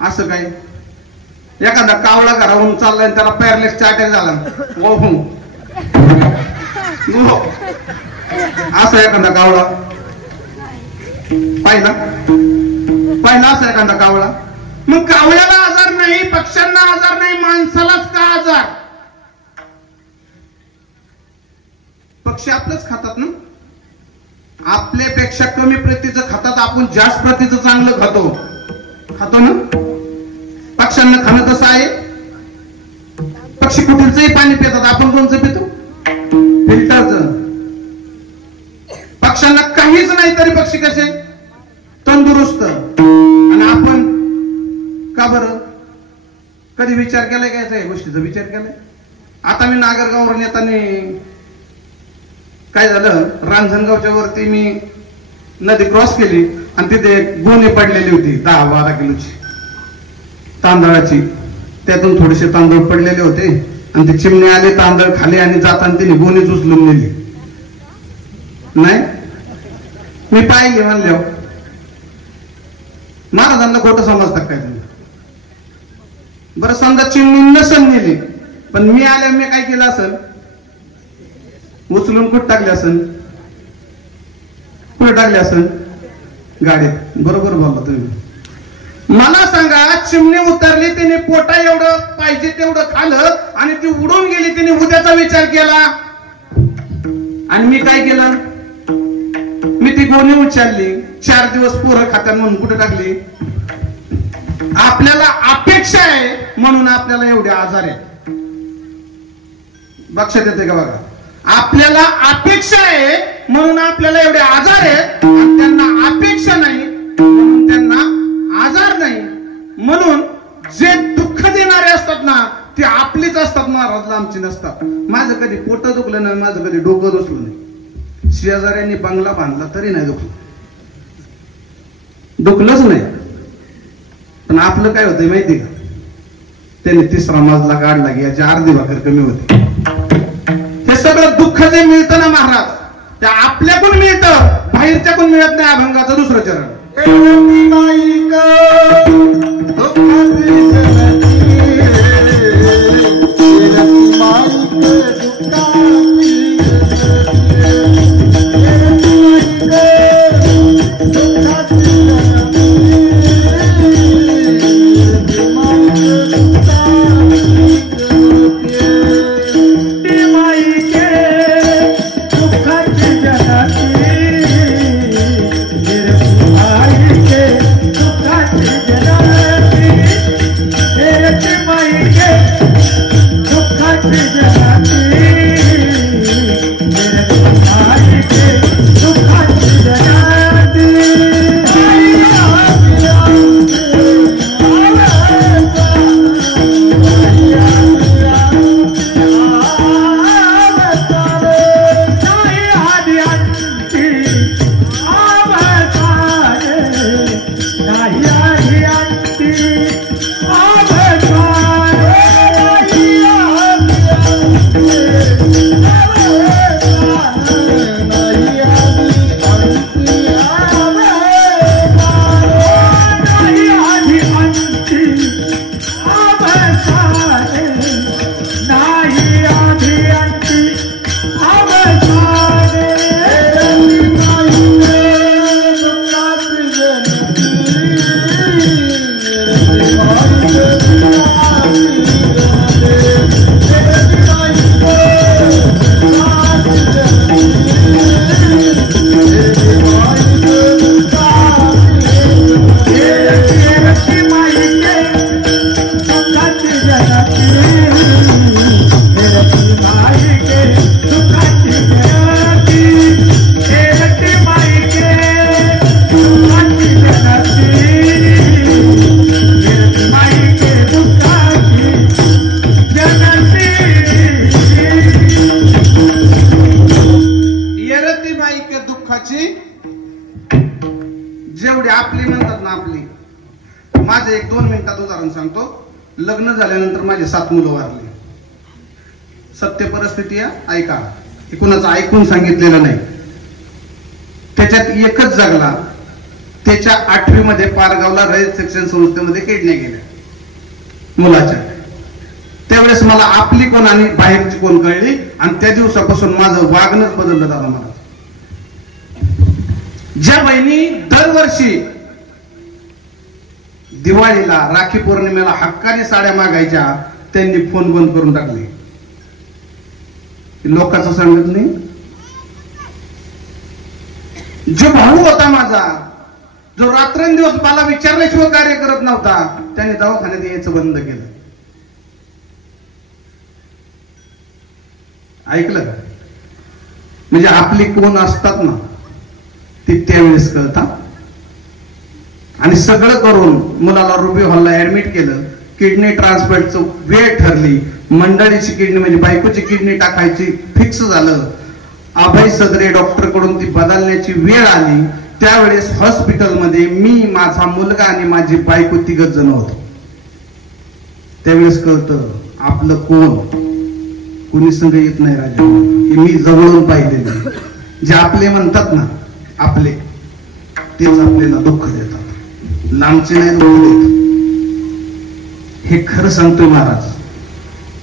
असं काही? एखादा कावळा घरावरून चाललाय, त्याला पॅरालिसिसचा अटॅक झाला, असं एखादा कावळा पाहिला असा एखादा कावळा? मग कावळ्याला आजार नाही, पक्ष्यांना आजार नाही, माणसालाच का आजार? पक्षी आपलंच खातात ना, आपल्यापेक्षा कमी प्रतीचं खातात, आपण जास्त प्रतीचं चांगलं खातो ना. पक्ष्यांना खाणं तसं आहे. पक्षी कुठलचंही पाणी पितात, आपण कोणचं पितो? फिल्टरचं. पक्ष्यांना काहीच नाही तरी पक्षी कसे तंदुरुस्त, आणि आपण का बरं? कधी विचार केलाय का या गोष्टीचा? विचार केलाय? आता मी नागरगाववरून येताना काय झालं, रांजणगावच्या वरती मी नदी क्रॉस केली आणि तिथे गोणी पडलेली होती 10-12 किलोची तांदळाची. त्यातून थोडेसे तांदूळ पडलेले होते आणि ते चिमणे आले, तांदळ खाली, आणि जाताना तिने गोणीच उचलून नेली. नाही, मी पाहिले म्हणल्यावर महाराजांना खोटं समजतात काय तुम्ही? बरं, समजा चिमणी नसन नेली, पण मी आल्या मी काय केलं असेल? उचलून कुठं टाकले असेल? कुठे टाकले असेल? गाडीत. बरोबर बोलला तुम्ही. मला सांगा, चिमणी उतरली, तिने पोटा एवढं पाहिजे तेवढं खाल्लं आणि ती उडून गेली, तिने उद्याचा विचार केला. आणि मी काय केलं? मी ती गोणी उचलली, 4 दिवस पोरं खात्यात म्हणून कुठे टाकली? आपल्याला अपेक्षा आहे म्हणून आपल्याला एवढे आजार आहेत. लक्षात येते का बघा? आपल्याला अपेक्षा आहे म्हणून आपल्याला एवढे आजार आहेत, आणि त्यांना अपेक्षा नाही म्हणून त्यांना आजार नाही. म्हणून जे दुःख देणारे असतात ना, ते आपलीच असतात, महाराज आमची नसतात. माझं कधी पोट दुखलं नाही, माझं कधी डोकं दुखलं नाही. शेजाऱ्यांनी बंगला बांधला तरी नाही दुखलंच नाही. पण आपलं काय होतं माहिती का? त्यांनी 3रा मजला काढला की याची अर्धी भाकर कमी होते. हे सगळं दुःख जे मिळतं ना महाराज, ते आपल्याकडून मिळतं, बाहेरच्याकडून मिळत नाही. अभंगाचं 2रं चरण. जेवढे आपले म्हणतात ना, आपली. माझं एक 2 मिनिटात उदाहरण सांगतो. लग्न झाल्यानंतर माझे 7 मुलं वारली. सत्य परिस्थिती आहे, ऐका. हे कुणाचं ऐकून सांगितलेलं नाही. त्याच्यात एकच जगला. त्याच्या 8वी मध्ये पारगावला रयत शिक्षण संस्थेमध्ये किडण्या गेल्या मुलाच्या. त्यावेळेस मला आपली कोण आणि बाहेरची कोण कळली, आणि त्या दिवसापासून माझं वागणंच बदललं दादा मला. ज्या बहिणी दरवर्षी दिवाळीला, राखी पौर्णिमेला हक्काने साड्या मागायच्या, त्यांनी फोन बंद करून टाकले. लोकांचं सांगत नाही, भाऊ होता माझा, जो रात्रंदिवस मला विचारल्याशिवाय कार्य करत नव्हता, त्याने दवाखान्यात यायचं बंद केलं. ऐकलं का? म्हणजे आपली कोण असतात ना ती त्यावेळेस कळतात. आणि सगळं करून मुलाला रुबी हॉलला ऍडमिट केलं. किडनी ट्रान्सप्लांटचं वेळ ठरली. मंडळीची किडनी म्हणजे बायकोची किडनी टाकायची फिक्स झालं. अभय सदरे डॉक्टर कडून ती बदलण्याची वेळ आली. त्यावेळेस हॉस्पिटलमध्ये मी, माझा मुलगा आणि माझी बायको तिघच जण होतो. त्यावेळेस कळतं आपलं कोण. कोणी संग येत नाही राजा, हे मी जवळून पाहिलेलं. जे आपले म्हणतात ना आपले, तेच आपल्याला दुःख देतात, लांबचे नाही दुःख देत. हे खरं सांगतोय महाराज,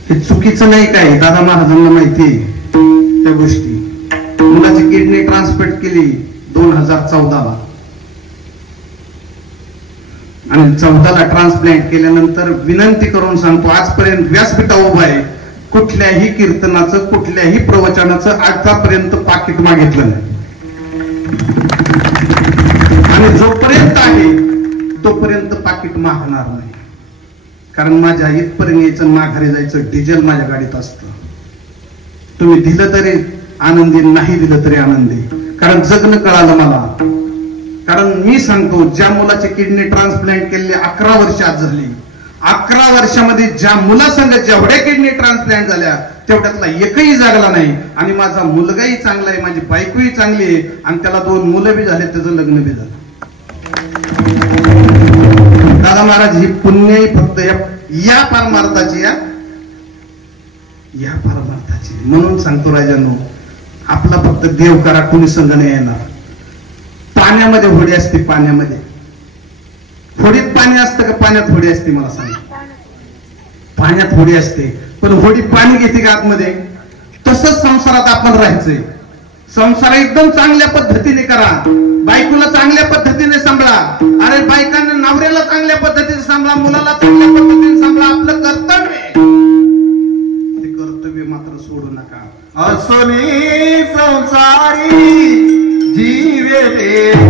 हे चुकीचं नाही काय. दादा महाराजांना माहिती आहे त्या गोष्टी. मुलाची किडनी ट्रान्सप्लांट केली 2014ला आणि 14ला ट्रान्सप्लांट केल्यानंतर विनंती करून सांगतो, आजपर्यंत व्यासपीठावर उभा आहे, कुठल्याही कीर्तनाचं कुठल्याही प्रवचनाचं आतापर्यंत पाकिट मागितलं नाही. आणि जोपर्यंत आहे तोपर्यंत पाकिट मागणार नाही. कारण माझ्या इथपर्यंत यायचं, माघारी जायचं डिझेल माझ्या गाडीत असतं. तुम्ही दिलं तरी आनंदी, नाही दिलं तरी आनंदी. कारण जगणं कळालं मला. कारण मी सांगतो, ज्या मुलाची किडनी ट्रान्सप्लांट केलेली 11 वर्ष आज झाली, 11 वर्षामध्ये ज्या मुलासंग जेवढ्या किडनी ट्रान्सप्लांट झाल्या तेवढ्यातला एकही जागला नाही. आणि माझा मुलगाही चांगला आहे, माझी बायकोही चांगली आहे, आणि त्याला 2 मुलं बी झाले, त्याचं लग्न बी झालं. दादा महाराज ही पुण्य फक्त या परमार्थाची, या परमार्थाची. म्हणून सांगतो राजांनो, आपला फक्त देव करा, कुणी संग नाही येणार. पाण्यामध्ये होडी असते, पाण्यामध्ये होडीत पाणी असतं का पाण्यात होडी असते? मला सांगा. पाण्यात होडी असते, पण होडी पाणी घेते का आतमध्ये? तसंच संसारात आपण राहायचंय. संसार एकदम चांगल्या पद्धतीने करा, बायकोला चांगल्या पद्धतीने सांभाळा. अरे बायकांना नवऱ्याला चांगल्या पद्धतीने सांभाळा, मुलाला चांगल्या पद्धतीने सांभाळा. आपलं कर्तव्य, ते कर्तव्य मात्र सोडू नका. असोनी संसारी जीवे देव,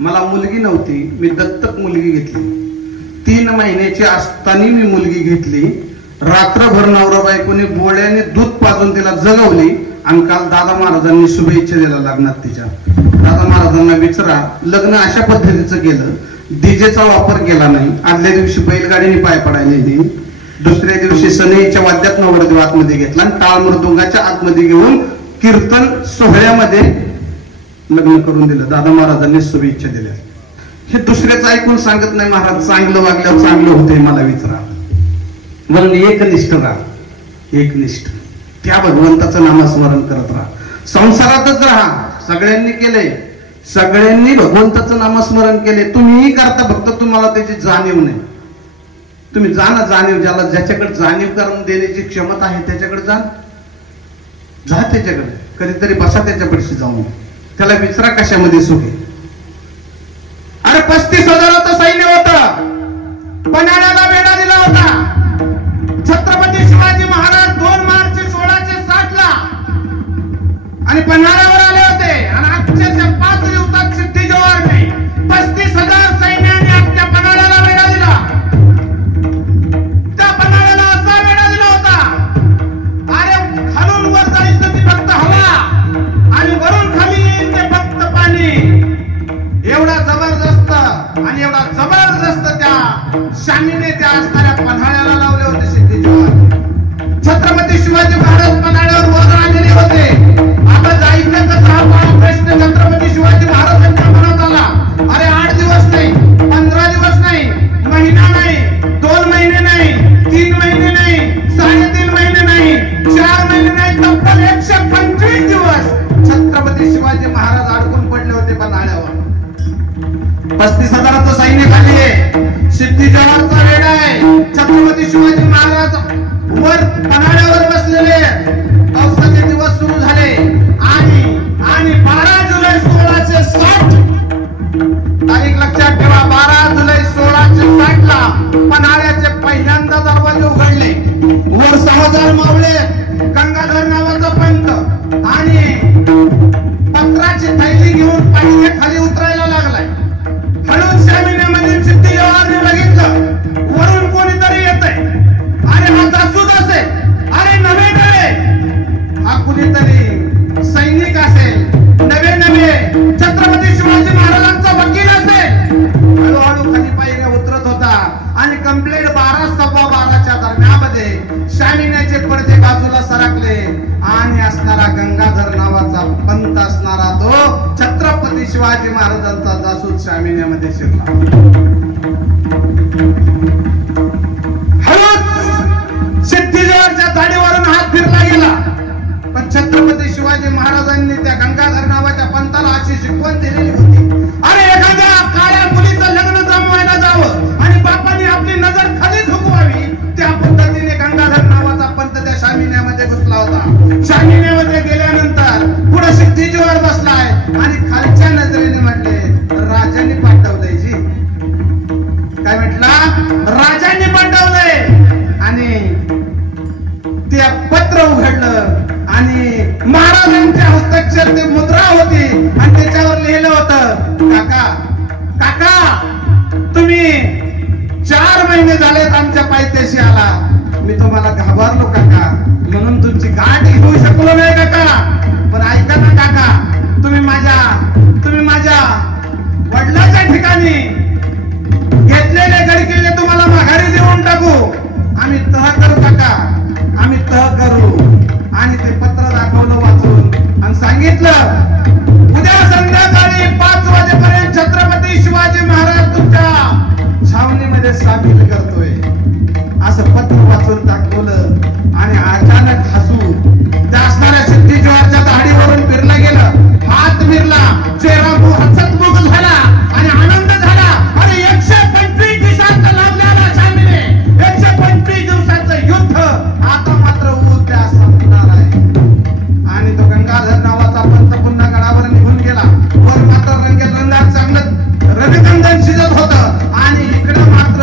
मला मुलगी नव्हती, मी दत्तक मुलगी घेतली. 3 महिन्याची असताना मी मुलगी घेतली. रात्रभर नवरा बायकोने बोळ्याने दूध पाजून तिला जगवली. आणि काल दादा महाराजांनी शुभेच्छा द्यायला लागणार तिच्या. दादा महाराजांना विचारा, लग्न अशा पद्धतीचं केलं, डीजेचा वापर केला नाही. आदल्या दिवशी बैलगाडीने पाय पडायला, दुसऱ्या दिवशी सनईच्या वाद्यात नवरदेव आतमध्ये घेतला आणि टाळ मृदुंगाच्या आतमध्ये घेऊन कीर्तन सोहळ्यामध्ये लग्न करून दिलं. दादा महाराजांनी शुभेच्छा दिल्या. हे दुसऱ्याचं ऐकून सांगत नाही महाराज, चांगलं वागल्यावर चांगलं होतंय. मला विचारा. म्हणून एकनिष्ठ राहा, एकनिष्ठ. त्या भगवंताचं नामस्मरण करत राहा, संसारातच राहा. सगळ्यांनी केलंय, सगळ्यांनी भगवंताचं नामस्मरण केले. तुम्हीही करता, फक्त तुम्हाला त्याची जाणीव नाही. तुम्ही जा ना, जाणीव. ज्याला ज्याच्याकडे जाणीव करून देण्याची क्षमता आहे त्याच्याकडे जा, त्याच्याकडे. कधीतरी बसा त्याच्याकडे जाऊन, त्याला विचारा कशामध्ये सुख आहे. अरे 35,000 सैन्य होतं, पन्हाळ्याला वेढा दिला होता. छत्रपती शिवाजी महाराज 2 मार्च 1660 आणि पन्हाळ्यावर आले होते. आणि आजच्या 5 दिवसात सिद्धी जवार नाही, 35,000 सैन्याने आपल्या पन्हाळ्यावर आणि एवढा जबरदस्त त्या शामीने त्या असणाऱ्या पन्हाळ्याला लावले होते सिद्धी जोहर. छत्रपती शिवाजी महाराज पन्हाळ्यावर वर आलेले होते. आता जायचं कसं हा प्रश्न छत्रपती शिवाजी महाराजांच्या मनात आला. अरे 8 दिवस नाही, 15 दिवस नाही, महिना नाही, 2 महिने नाही, 3 महिने नाही, 3.5 महिने नाही, 4 महिने नाही, तब्बल 125 दिवस छत्रपती शिवाजी महाराज अडकून पडले होते पन्हाळ्यावर. 35,000चं सैन्य खाली आहे. सिद्धी जोहरचा वेढा आहे. छत्रपती शिवाजी महाराज वर पन्हाळ्यावर बसलेले. पावसाचे दिवस सुरू झाले आणि 12 जुलै 1660 तारीख लक्षात ठेवा. 12 जुलै 1660 ला पन्हाळ्याचे पहिल्यांदा दरवाजे उघडले. वर 6,000 मावळे, गंगाधर नावाचा पंत आणि पत्राची थैली घेऊन पायऱ्या खाली उतरायला लागलाय. हळूच शामिनीमध्ये सिद्धी जोहरने बघितलं वरून कोणीतरी येतंय. अरे हा जासूद असेल, अरे नवे हा कुणीतरी सैनिक असेल, नवे छत्रपती शिवाजी महाराजांचा वकील असेल. हळूहळू खाली पायऱ्या उतरत होता आणि कंप्लेंट 12:15च्या दरम्यानमध्ये शामिनीचे पडदे बाजूला सरकले आणि असणारा गंगाधर नावाचा पंत असणारा तो छत्रपती शिवाजी महाराजांचा जासूद शामिनीमध्ये शिरला. हळूच सिद्धी जोहरच्या दाढीवरून हात फिरला गेला. पण छत्रपती शिवाजी महाराजांनी त्या गंगाधर नावाच्या पंताला अशी शिकवण दिलेली होती. अरे एखाद्या काळ्या मुलीचं लग्न जमवायला जावं आणि बापाने आपली नजर खाली झुकवावी, त्या पद्धतीने गंगाधर नावाचा पंत त्या शामिनीमध्ये घुसला होता. शामिनीमध्ये गेल्यानंतर पुढे सिद्धी जोहर बसलाय आणि खालच्या नजरेने म्हटले राजांनी पाठवलंय जी. काय म्हटला? राजांनी पाठवलंय. आणि ते पत्र उघडलं आणि महाराजांच्या हस्ताक्षर ते मुद्रा होती आणि त्याच्यावर लिहिलं होतं काका तुम्ही 4 महिने झालेत आमच्या पायथ्याशी आला. मी तुम्हाला घाबरलो काका, म्हणून तुमची गाठ घेऊ शकलो नाही काका. पण ऐका ना काका, तुम्ही माझ्या वडिलांच्या ठिकाणी घेतलेले गडकिल्ले तुम्हाला माघारी देऊन टाकू. आम्ही तह करू काका, आम्ही तह करू. आणि ते पत्र दाखवलं वाचून आणि सांगितलं उद्या संध्याकाळी 5 वाजेपर्यंत छत्रपती शिवाजी महाराज तुमच्या छावणीमध्ये सामील करतोय असं पत्र वाचून दाखवलं. आणि अचानक हसू त्या असणाऱ्या सिद्धी जोहरच्या दाढीवरून फिरला गेलं. हात फिरला, चेहरा हसतमुख झाला आणि आनंद झाला. अरे 125 दिवसांचा लावलेला शामिनी, 125 दिवसाचं युद्ध आता मात्र उद्या संपणार आहे. आणि तो गंगाधर नावाचा पंत पुन्हा गडावर निघून गेला. वर मात्र रंगात चांगलं रविकंदन शिजत होतं आणि इकडे मात्र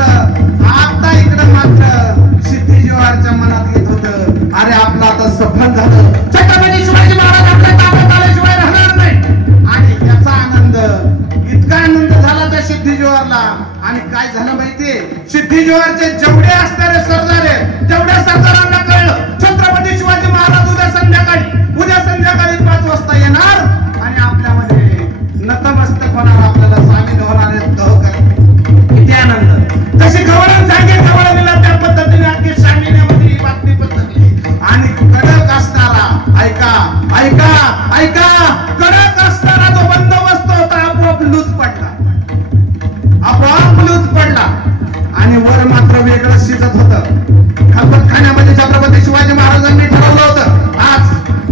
सिद्धी जोहरच्या मनात येत होतं अरे आपला आता सफल झालं. छत्रपती शिवाजी महाराज आपल्या ताब्यात आल्याशिवाय राहणार नाही. आणि याचा आनंद, इतका आनंद झाला त्या सिद्धी जोहरला. आणि काय झालं माहितीये, सिद्धी जोहरचे जेवढे असणारे सरदार आहेत तेवढ्या सरदारांना कळलं छत्रपती शिवाजी महाराज उद्या संध्याकाळी 5 वाजता येणार आणि आपल्यामध्ये नतमस्तक होणार, आपल्याला सामील होणार किती आनंद. जशी गवळण सांगे गवळणीला त्या पद्धतीने अगदी शामिनीमध्ये ही बातमी पसरली. आणि कडक असणारा ऐका कडक असणारा तो बंदोबस्त होता आपोआप लूज पडला. आणि वर मात्र वेगळं शिजत होतं. खलबतखान्यामध्ये छत्रपती शिवाजी महाराजांनी ठरवलं होतं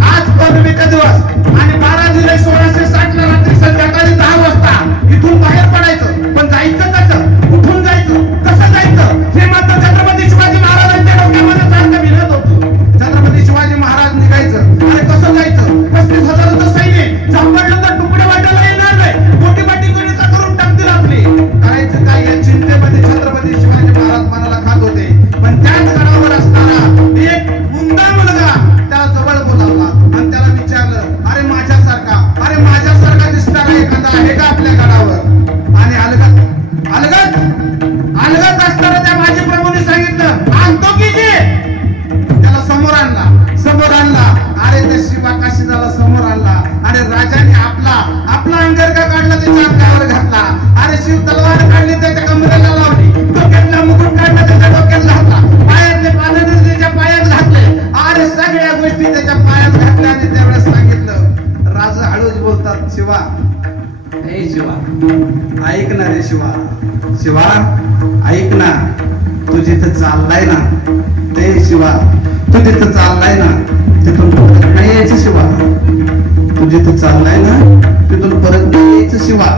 आज पौर्णिमेचा दिवस आणि 12 जुलै 1660 ला रात्री संध्याकाळी 10 वाजता इथून बाहेर पडायचं. पण जायचं कसं, कुठून जायचं, कसं जायचं हे मात्र छत्रपती शिवाजी महाराजांच्या डोक्यामध्ये सारखं भिनत होतं. छत्रपती शिवाजी महाराज निघायचं आणि कसं जायचं. 35,000चं सैन्य सापडलं तर तुकडे वाटायला येणार नाही. मोठी कोणी करून टाकतील आपली. करायचं काय या चिंतेमध्ये छत्रपती शिवाजी महाराज मनाला खात होते. पण त्याच गडावर असणारा एक उमदा मुलगा त्याला जवळ बोलावला आणि त्याला विचारलं अरे माझ्यासारखा दिसणारा एखादा आहे का आपल्या गडावर. आणि अलगत असताना त्या माजी प्रभूंनी सांगितलं आणतो की जे. त्याला समोर आणला. अरे त्या शिवाकाशीदाला समोर आणला. अरे राजाने आपला अंगरखा काढला त्याच्या अंगावर घातला. अरे शिव तलवार काढली हे शिवा ऐक ना रे शिवा, शिवा ऐक ना, तू जिथं चाललाय ना ते शिवा, तू जिथं चाललाय ना तिथून परत नाही यायचं शिवा, तू जिथं चाललाय ना तिथून परत नाही यायचं शिवा.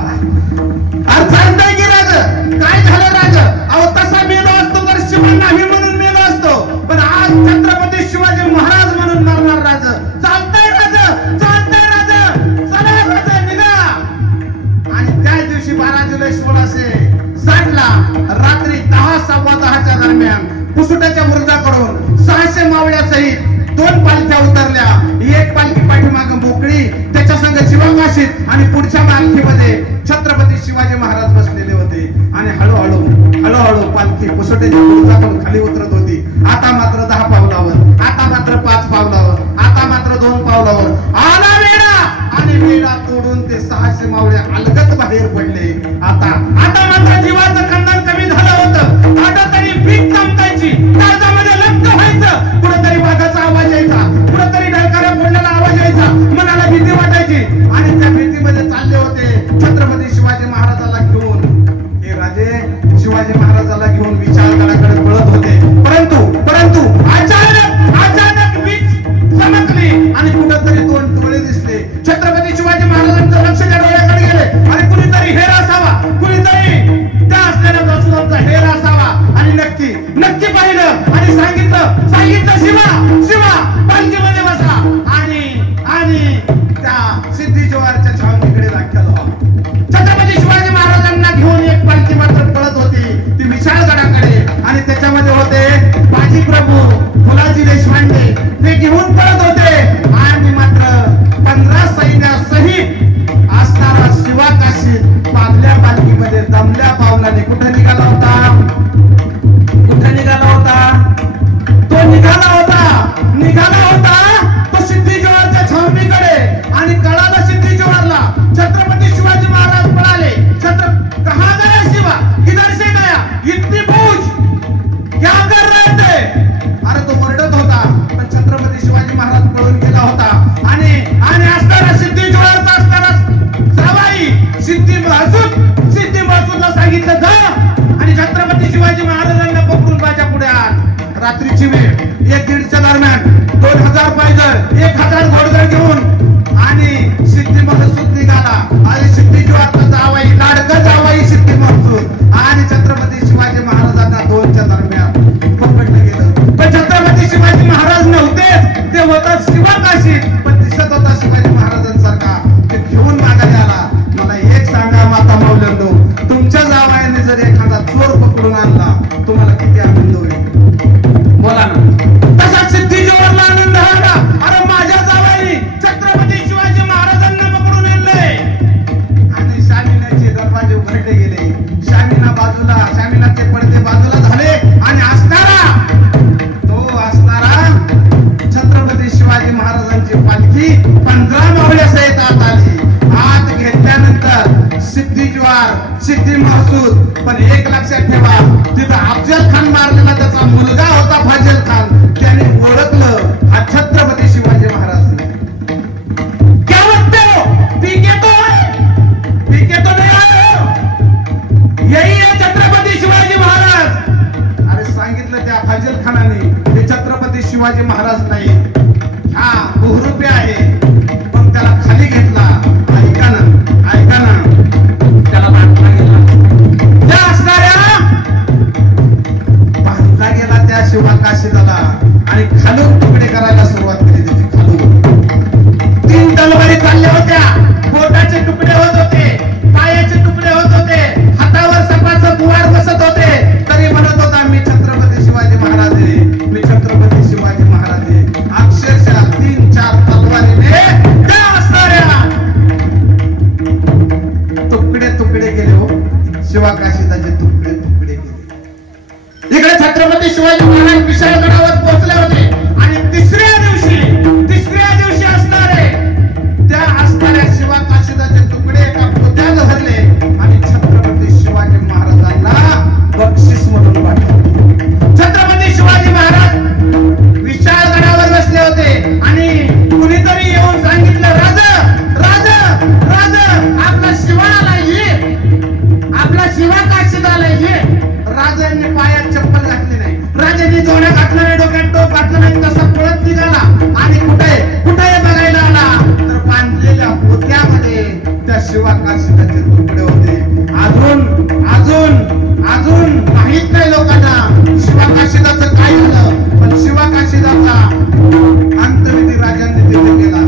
अरे चालतंय की राज, काय झालं राज? अहो तसा मेलो असतो तर शिवा नाही म्हणून मेलो असतो, पण आज छत्रपती शिवाजी महाराज म्हणून मरणार राज. चालतंय राज, चालतंय राज, चला राज निघा. आणि त्या दिवशी 12 जुलै 1660 ला रात्री 10:15 दरम्यान पुसुट्याच्या बुरुजाकडून 600 मावळ्यासहित 2 पालख्या उतरल्या. एक पालखी पाठीमागे मोकळी, त्याच्या संग शिवकाशीत आणि पुढच्या पालखीमध्ये छत्रपती शिवाजी महाराज बसलेले होते. आणि हळूहळू पालखी पुसुट्याच्या बुरुजाकडून खाली उतरत होती. आता मात्र 10 पावलावर, आता मात्र 5 पावलावर, आता मात्र 2 पावलावर आला वेढा. आणि वेढा तोडून ते 600 मावळे अलगत बाहेर पडले. आता मात्र जीवाचं खंडन कमी झालं होतं. आता तरी भीक चमकायची, काळजामध्ये लग्न व्हायचं. कुठेतरी वाघाचा आवाज यायचा, कुठेतरी ढळकारा फोडलेला आवाज यायचा. मनाला भीती वाटायची. आणि त्या भीतीमध्ये चालले होते छत्रपती शिवाजी महाराजाला घेऊन. हे राजे शिवाजी महाराजाला घेऊन विशाळगडाकडे पळत होते. परंतु अचानक वीज चमकली आणि कुठेतरी 2 डोळे दिसले. छत्रपती शिवाजी महाराजांचं लक्ष त्या डोळ्याकडे गेले. आणि कुणीतरी हेर असावा, कुणीतरी त्या असलेल्या वस्तूंचा हेर असावा. आणि नक्की पाहिलं आणि सांगितलं शिवा पालखीमध्ये बसा. आणि त्या सिद्धी जोहारच्या छावणीकडे दाखल व्हा. छत्रपती शिवाजी महाराजांना घेऊन एक पालखी मात्र पळत होती ती विशाळगडाकडे. आणि त्याच्यामध्ये होते बाजी प्रभू, फुलाजी देशपांडे, ते घेऊन पळत होते. आणि मात्र 15 सैन्यासहित असणारा शिवाकाशीत पादल्या पालखीमध्ये दमल्या पावलाने कुठे निघाला होता? तो सिद्धी जोहारच्या छावणीकडे. आणि कळालं सिद्धी जोहारला छत्रपती शिवाजी महाराज पळाले. कहां गया शिवा, किधर से गया, इतनी पूछ क्या कर रहे थे? अरे तो ओरडत होता, पण छत्रपती शिवाजी महाराज पळून गेला होता. आणि असताना सिद्धी जोहारचा असताना जावाई सिद्धी महसूदला सांगितलं जा आणि छत्रपती शिवाजी महाराजांना पकडून माझ्या पुढे आण. रात्रीची वेळ 1-1:30च्या दरम्यान 2000 पायदळ, 1000 घोडदळ घेऊन आणि सिद्धी महसूद निघाला. आणि सिद्धी जोहारचा जावाई, लाडका जावाई सिद्धी महसूद आणि छत्रपती शिवाजी महाराजांना 2च्या दरम्यान पकडलं गेलं. पण छत्रपती शिवाजी महाराज नव्हतेच, ते होतात शिवकाशीत. पण दिसत होता शिवाजी महाराजांसारखा, ते घेऊन माघारी आला. मला एक सांगा माता मौल्यांनो, तुमच्या जावयाने जर एखादा चोर पकडून आणला, तुम्हाला किती आनंद होईल? बोला ना. तसा सिद्धी जोहारला आनंद झाला. अरे माझ्या जावयाने छत्रपती शिवाजी महाराजांना पकडून आणले. आणि शामिनाचे दरवाजे उघडले गेले. शामिनाचे पडदे बाजूला झाले. आणि असणारा छत्रपती शिवाजी महाराजांची पालखी 15 मावळ्यासहित आत आली. आत घेतल्यानंतर सिद्धी जोहार, सिद्धी महसूद. पण एक लक्षात ठेवा, तिथं अफजल खान मारलेला त्याचा मुलगा होता फजल खान. त्याने ओळखलं हा छत्रपती शिवाजी महाराज. क्या बोलते हो? पीके तो नहीं आए हो? यही है छत्रपती शिवाजी महाराज. अरे सांगितलं त्या फजल खानाने ते छत्रपती शिवाजी महाराज नाही, हा बहुरूपी आहे. पण त्याला खाली घेतला. ऐका ना त्याला बांधला गेला त्या शिवकाशीदाला. आणि खालून तुकडे करायला सुरुवात केली त्याची. खालून 3 तलवारी चालल्या होत्या. बोटाचे तुकडे होत होते, पायाचे तुकडे होत होते, हातावर सपाचं बुवार बसत होते. तरी म्हणत होता मी छत्रपती शिवाजी महाराज आहे, मी छत्रपती शिवाजी महाराज आहे. अक्षरशः 3-4 तलवारीने त्या असणाऱ्या तुकडे गेले हो. शिवकाशीदाचे तुकडे गेले. इकडे छत्रपती शिवाजी महाराज विशाळगडावर पोहोचले होते. आणि तिसऱ्या दिवशी असणारे त्या शिवकाशीदाचे तुकडे एका पोत्यात भरले आणि छत्रपती शिवाजी महाराजांना बक्षीस म्हणून वाटले. छत्रपती शिवाजी महाराज विशाळगडावर बसले होते. आणि कुणीतरी येऊन सांगितलं, राज आपला शिवा आला. शिवा काशीदाचे तुकडे होते. अजून अजून अजून माहित नाही लोकांना शिवा काशीदाचं काय झालं, पण शिवा काशीदाचा अंतविधी राजांनी तिथे केला.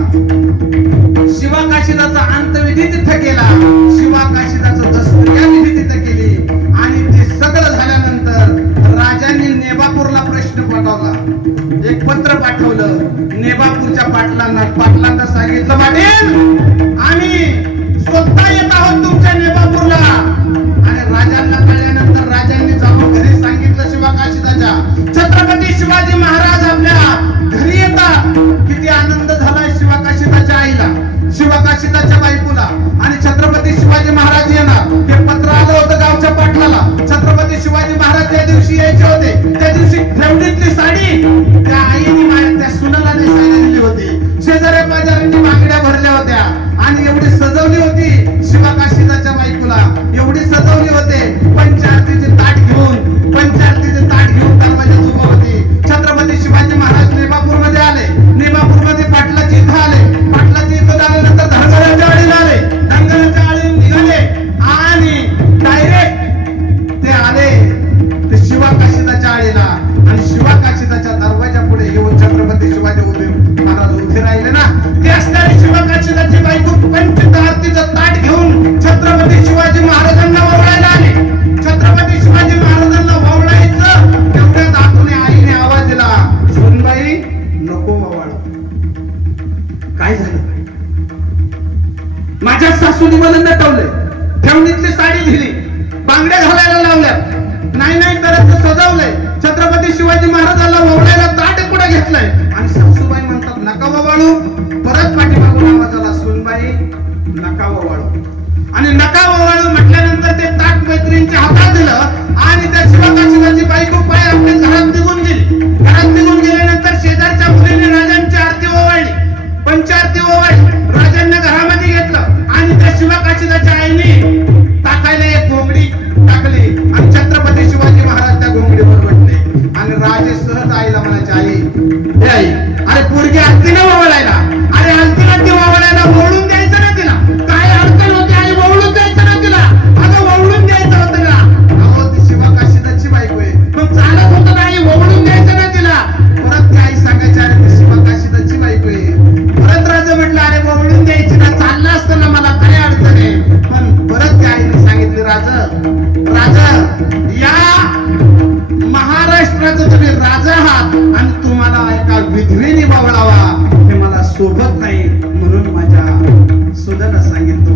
शिवा काशीदाचा अंतविधी तिथे केला. शिवा काशीदाचं दस्तक्रियाविधी तिथे केली. आणि ते सगळं झाल्यानंतर राजांनी नेबापूरला प्रश्न पाठवला. एक पत्र पाठवलं. नेबापूरच्या पाटलांना सांगितलं, पाटील आम्ही स्वतः येत आहोत तुमच्या नेबापूरला. आणि राजांना कळल्यानंतर राजांनी जाऊन घरी सांगितलं शिवा काशीदाच्या, छत्रपती शिवाजी महाराज आपल्या घरी येतात. किती आनंद झालाय शिवा काशीदाच्या आईला, शिवा काशीदाच्या बायकोला. आणि छत्रपती शिवाजी महाराज येणार हे पत्र आलं होतं गावच्या पाटलाला. छत्रपती शिवाजी महाराज ज्या दिवशी यायचे होते त्या दिवशी ठेवणीतली साडी त्या आईने त्या सुनाला नेसायला दिली होती. शेजाऱ्या पाजाऱ्यांनी बांगड्या भरल्या होत्या आणि एवढी सजवली होती शिवा काशीदाच्या बायकोला, एवढी सजवली होते. पंचारतीचे ताट घेऊन दरवाजात उभं होती. छत्रपती शिवाजी महाराज नेबापूरमध्ये आले. नेबापूरमध्ये पाटलाची इथं आले. पाटलाची इथं आल्यानंतर धनगराच्या आळीला आले. धनगराच्या आळीला निघाले आणि डायरेक्ट ते आले ते शिवा काशीदाच्या आळीला. आणि शिवा काशीदाच्या दरवाजा पुढे येऊन छत्रपती शिवाजी महाराज उभे राहिले ना, ते असणारी शिवा काशीदाची बायको पंचआरतीचं ताट घेऊन छत्रपती शिवाजी महाराजांना ओवाळायला आले. छत्रपती शिवाजी महाराजांना ओवाळायचं तेवढ्यात आतून आईने आवाज दिला, सुनबाई नको ओवाळू. काय झालं? माझ्या सासूने मला नटवले, ठेवणीतली साडी दिली, बांगड्या घालायला लावल्या, नाही तर सजवलंय, छत्रपती शिवाजी महाराजांना ओवाळायला ताट पुढे घेतलंय. आणि सासूबाई म्हणतात नका ओवाळू. परत पाठीमागून आवाज आला, सुनबाई नका ओवाळू. आणि नका ओवाळू म्हटल्यानंतर ते ताट मैत्रिणींच्या हातात दिलं आणि त्या शिवा काशीदाची बायको पाय आपल्या घरात निघून गेली. घरात निघून गेल्यानंतर शेजारच्या मुलीने राजांची आरती ओवाळली, पंचारती ओवाळली. राजांना घरामध्ये घेतलं आणि त्या शिवा काशीदाच्या आईने टाकायला एक घोंगडी टाकली आणि छत्रपती शिवाजी महाराज त्या घोंगडीवर बसले. आणि राजे सहज आईला म्हणायचे, आई आई अरे पोरगी आलती ना ओवाळायला, अरे आलती ना ती ओवाळायला, ओवळून द्यायचं ना तिला. काय अडचण होती आई, ओवळून द्यायचं ना तिला. अगं ओवळून द्यायचं होतं ना. अहो ती शिवा काशीदाची बायको आहे, मग चालत होतं ना आई, ओवळून द्यायचं ना तिला. परत ती आई सांगायची, अरे ती शिवा काशीदाची बायको आहे. परत राजा म्हटलं, अरे ओवळून द्यायची ना, चाललं असतं ना, मला काय अडचण आहे. पण परत त्या आईने सांगितले, राजा या महाराष्ट्राचं तुम्ही राजा आहात आणि तुम्हाला एका विधवेने बावळावा हे मला सोबत नाही, म्हणून माझ्या सुदाला सांगितलं.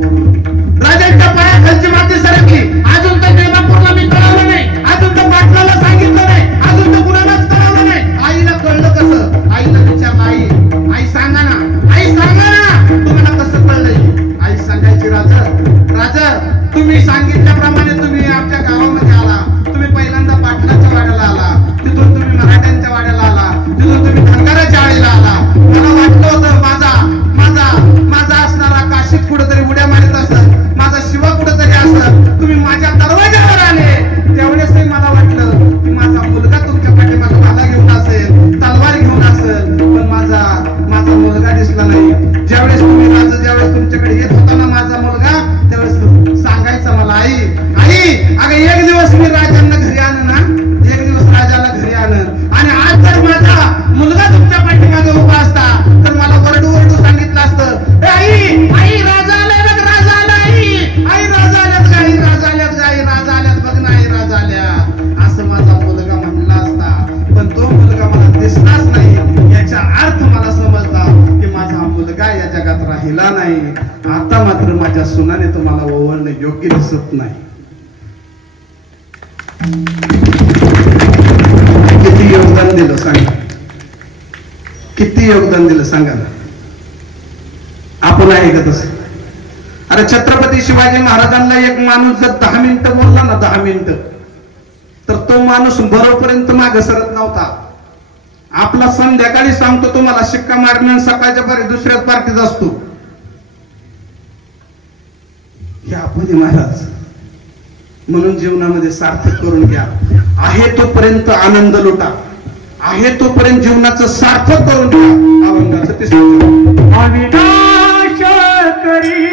राजांच्या पायाखालची माती सरकली. अजून तर नेबापूरला मी कळवलं नाही, अजून तर पाटलाला सांगितलं नाही, अजून तर कुणालाच कळवलं नाही. आईला कळलं कसं? आईला विचारलं, आई सांगा ना, आई सांगा ना, तुम्हाला कसं कळलं? आई सांगायची, राजा तुम्ही सांगितल्याप्रमाणे तुम्ही आमच्या गावामध्ये आला, तुम्ही पहिल्यांदा पाटलाच्या वाड्याला आला, तिथून तुम्ही मराठ्यांच्या वाड्याला आला, तिथून तुम्ही धनगराच्या आळीला आला. मला वाटलं होतं माझा असणारा काशीत कुठेतरी उड्या मारत असत, माझा शिवा कुठेतरी असत, तुम्ही माझ्या दरवाजावर आले. तेवढेचही मला वाटलं की माझा मुलगा तुमच्या पाठीमागे भाला घेऊन असेल, तलवार घेऊन असेल, पण माझा मुलगा दिसला नाही. ज्यावेळेस तुमच्याकडे येत होता ना माझा मुलगा, त्यावेळेस सांगायचं मला, आई अगं एक दिवस मी राजांना घरी आणन ना, एक दिवस राजाला घरी आणन. आणि आज जर माझा मुलगा तुमच्या पाठीमागे उभा असता तर मला ओरडू सांगितलं असतं, आई राजा आलाय बघ, राजा आलाय, आई राजा आल्यात गाई, राजा आल्यात बघ ना, आई राजा आल्या, असं माझा मुलगा म्हणला असता. पण तो मुलगा मला दिसलाच नाही. याचा अर्थ मला समजला की माझा मुलगा या जगात राहिला नाही. आता मात्र माझ्या सुनाने तुम्हाला ओवाळणं योग्य दिसत नाही. किती योगदान दिलं सांगा, किती योगदान दिलं सांगा ना. आपण आहे का तसं? अरे छत्रपती शिवाजी महाराजांना एक माणूस जर 10 मिनिटं बोलला ना, 10 मिनिटं, तर तो माणूस बरोपर्यंत मागे सरत नव्हता. आपला संध्याकाळी सांगतो तुम्हाला शिक्का मारणं, सकाळच्या पारी दुसऱ्याच पार्टीत असतो. हे आपण महाराज म्हणून जीवनामध्ये सार्थक करून घ्या. आहे तोपर्यंत आनंद लुटा, आहे तोपर्यंत जीवनाचं सार्थक करून घ्या. अभंगाचं 3रं अविनाश करी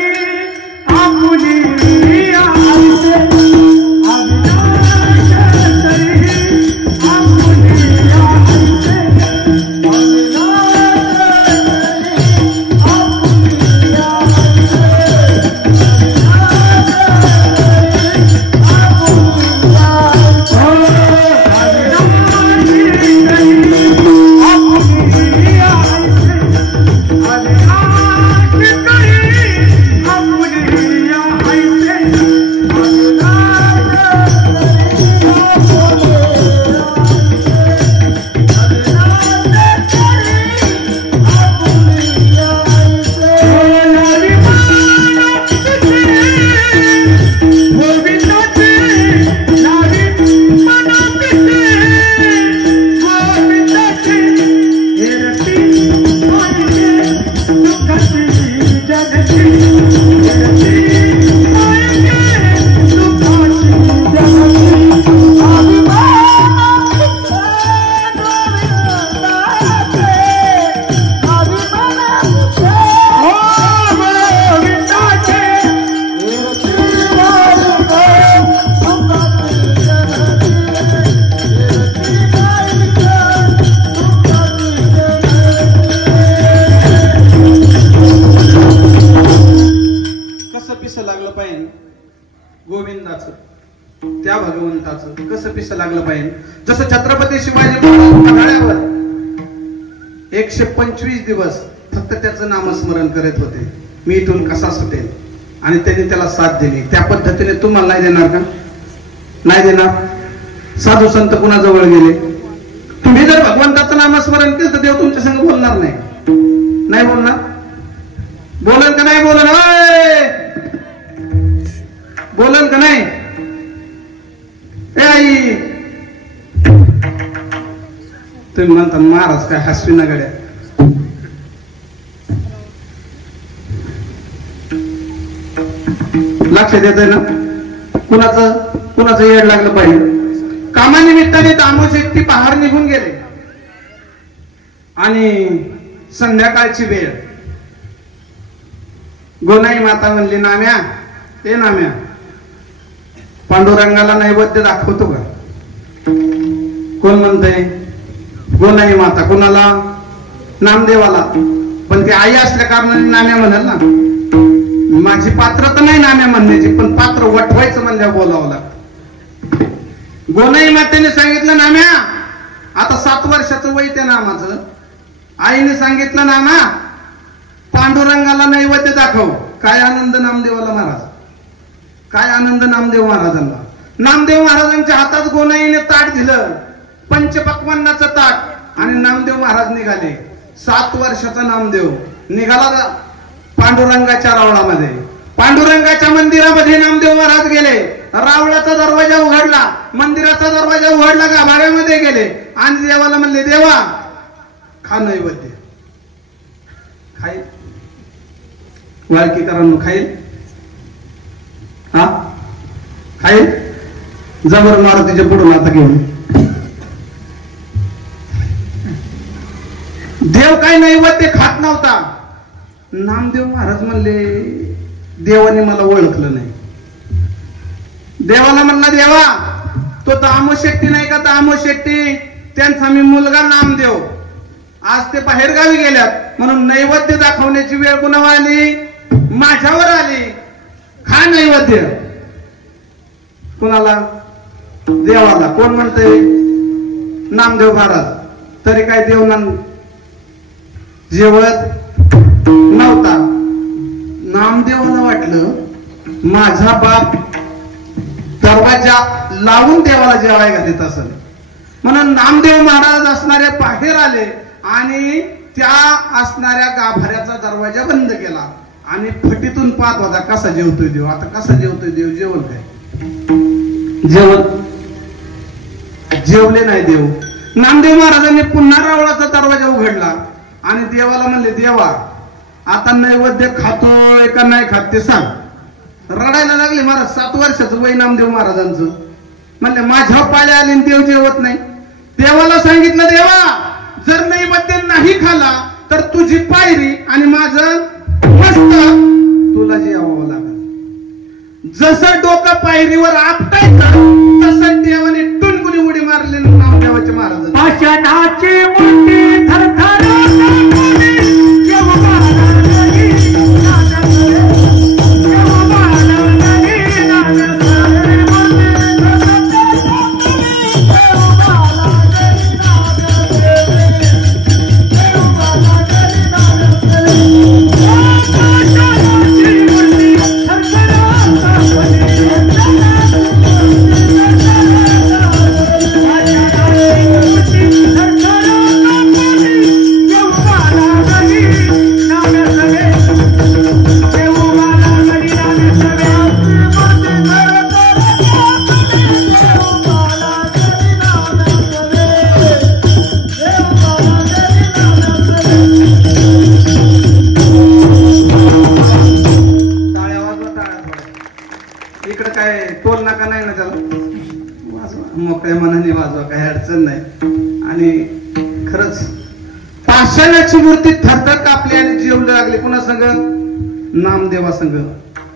त्या भगवंताचं कसं पिस लागलं पाहिजे. जसं छत्रपती शिवाजी महाराज पन्हाळ्यावर 125 दिवस फक्त त्याचं नामस्मरण करत होते, मी इथून कसा सुटेल, आणि त्यांनी त्याला साथ दिली. त्या पद्धतीने तुम्हाला नाही देणार का? नाही देणार. साधू संत कुणाजवळ गेले, तुम्ही जर भगवंताचं नामस्मरण केलं तर देव तुमच्या संग बोलणार नाही. नाही बोलणार? बोलन का नाही? बोलन बोलन का नाही? आई तुम्ही म्हणता महाराज काय हसवी ना गड्या. लक्ष देत ना कुणाचं येड लागलं पाहिजे. कामानिमित्ताने दामोश एकटी पहाड निघून गेले आणि संध्याकाळची वेळ. गोनाई माता म्हणली, नाम्या ते नाम्या पांडुरंगाला नैवेद्य दाखवतो का? कोण म्हणतंय? गोनाई माता. कोणाला? नामदेवाला. पण ती आई असल्या कारणाने नाम्या म्हणाल ना. माझी पात्रता नाही नाम्या म्हणण्याची, पण पात्र वटवायचं म्हणल्यावर बोलावं लागतं. गोनाई मातेने सांगितलं, नाम्या आता 7 वर्षाचं वय त्या नामाचं. आईने सांगितलं, नामा पांडुरंगाला नैवेद्य दाखव. काय आनंद नामदेवाला महाराज, काय आनंद नामदेव महाराजांना. नामदेव महाराजांच्या हातात गोनाईने ताट दिलं, पंचपक्वान्नाचं ताट, आणि नामदेव महाराज निघाले. 7 वर्षाचा नामदेव निघाला पांडुरंगाच्या रावळामध्ये. पांडुरंगाच्या मंदिरामध्ये नामदेव महाराज गेले. रावळाचा दरवाजा उघडला, मंदिराचा दरवाजा उघडला, गाभाऱ्यामध्ये गेले आणि देवाला म्हणले, देवा खा नैवेद्य. खाईल वाळकीकरांनो, खाईल हा खाईल. जबर मारुतीच्या पुढून आता घेऊन देव काही नैवेद्य खात नव्हता. नामदेव महाराज म्हणले, देवाने मला ओळखलं नाही. देवाला म्हणला, देवा तो दामो शेट्टी नाही का? दामो शेट्टी त्यांचा मी मुलगा नामदेव. आज ते बाहेरगावी गेल्यात म्हणून नैवेद्य दाखवण्याची वेळ कुणावर आली? माझ्यावर आली. खा नैवेद्य. कुणाला? देवाला. कोण म्हणतंय? नामदेव महाराज. तरी काय देव जेवत नव्हता. नामदेवाला वाटलं माझा बाप दरवाजा लावून देवाला जेवायला घालत असेल, म्हणून नामदेव महाराज असणारे बाहेर आले आणि त्या असणाऱ्या गाभाऱ्याचा दरवाजा बंद केला आणि फटीतून पाहत होता कसा जेवतोय देव. आता कसा जेवतोय देव? जेवण काय? जेवले नाही देव. नामदेव महाराजांनी पुन्हा रावळाचा दरवाजा उघडला आणि देवाला म्हणले, देवा आता नैवेद्य खातोय का नाही खात ते सांग. रडायला लागले महाराज. 7 वर्षाचं वय नामदेव महाराजांचं. म्हणले, माझ्या पाया आली देव जेवत नाही. देवाला सांगितलं, देवा जर नैवेद्य नाही खाला तर तुझी पायरी आणि माझं मस्तक तुला जेवावं लागेल. जसं डोकं पायरीवर आपटायचं तसं देवाने टुनकुनी उडी मारली नामदेवाचे महाराज. पाषाणाची मूर्ती थरथर मोकळ्या मनाने वाजवा, काही अडचण नाही. आणि खरंच पाषाणाची मूर्ती थरथर कापली आणि जेवू लागली. पुन्हा संग नामदेवा संग.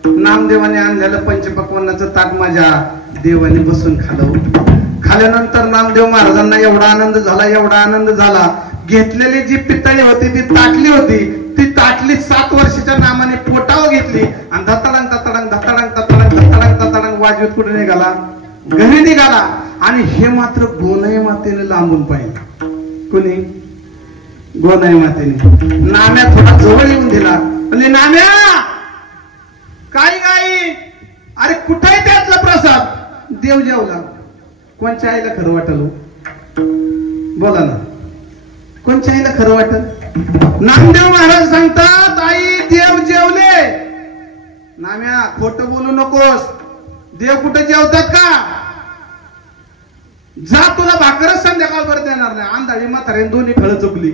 नामदेवाने आणलेलं पंचपक्वान्नाचं ताट माझ्या देवाने बसून खाल्यानंतर नामदेव महाराजांना एवढा आनंद झाला. घेतलेली जी पितळी होती ती ताटली होती, ती ताटली 7 वर्षाच्या नामाने पोटावर घेतली आणि धताडंग धताडंग धताडंग धताडंग धताडंग धताडंग वाजवत कुठे निघाला, घरी निघाला. आणि हे मात्र गोनाई मातेने लांबून पाहिलं. कोणी? गोनाई मातेने. नाम्या थोडा जवळ येऊन दिला, म्हणजे नाम्या काय अरे कुठे त्यातला प्रसाद? देव जेवला. कोणच्या आईला खरं वाटल? बोला ना, कोणच्या आईला खरं वाटल? नामदेव महाराज सांगतात आई देव जेवले. नाम्या खोटं बोलू नकोस, देव कुठे जेवतात का? जा, तुला भाकरच संध्याकाळभर देणार नाही. आंधळी म्हातारे दोन्ही फळं चुकली.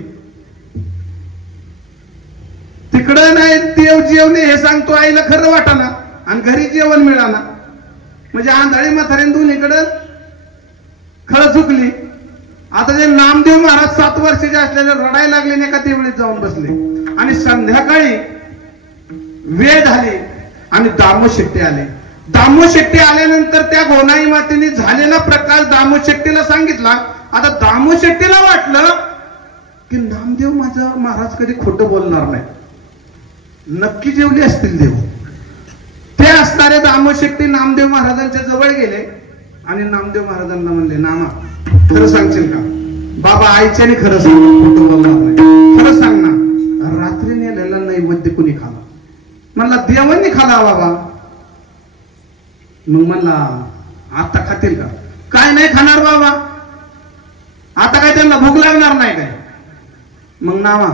तिकडं नाही देव जेवले हे सांगतो आईला खरं वाटाना आणि घरी जेवण मिळाना. म्हणजे आंधळी म्हातारे दोन्हीकडं खरं चुकली. आता ते नामदेव महाराज 7 वर्षाचे असलेले रडायला लागले नाही का, तेवढीच जाऊन बसले. आणि संध्याकाळी वेळ झाली आणि दामोशेट्टी आले. दामोशेट्टी आल्यानंतर त्या गोनाई मातेने झालेला प्रकार दामोशेट्टीला सांगितला. आता दामोशेट्टीला वाटलं की नामदेव माझा महाराज कधी खोटं बोलणार नाही, नक्की जेवले असतील देव. ते असणारे दामोशेट्टी नामदेव महाराजांच्या जवळ गेले आणि नामदेव महाराजांना म्हणले, नामा खरं सांगशील का? बाबा आईच्याने खरं सांग, खोटं बोलणार नाही. खरं सांग ना, रात्री नेलेला नैवेद्य कुणी खाला? म्हणला देवांनी खाला बाबा. मग म्हणला आता खातील का? काय नाही खाणार बाबा, आता काय त्यांना भूक लागणार नाही काय? मग नामा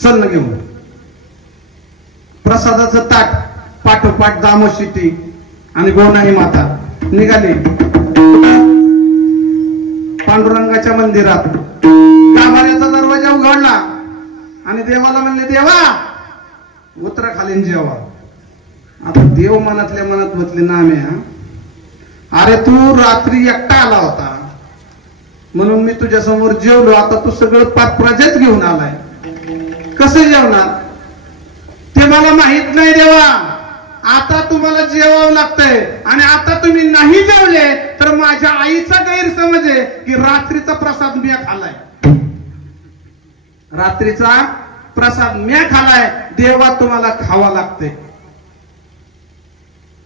चल ना घेऊन. प्रसादाचं ताट पाठोपाठ दामोशेट्टी आणि गोनाई माता निघाली पांडुरंगाच्या मंदिरात. गाभाऱ्याचा दरवाजा उघडला आणि देवाला म्हणले, देवा उतरा खालीन जेवा. आता देव मनातल्या मनात म्हटले, नाम्या अरे तू रात्री एकटा आला होता म्हणून मी तुझ्या समोर जेवलो, आता तू सगळं प्रजेच घेऊन आलाय, कसं जेवणार? ते मला माहित नाही देवा. आता तुम्हाला जेवावं लागतंय आणि आता तुम्ही नाही जेवले तर माझ्या आईचा गैरसमज आहे की रात्रीचा प्रसाद मी खालाय. रात्रीचा प्रसाद मी खालाय, देवा तुम्हाला खावा लागते.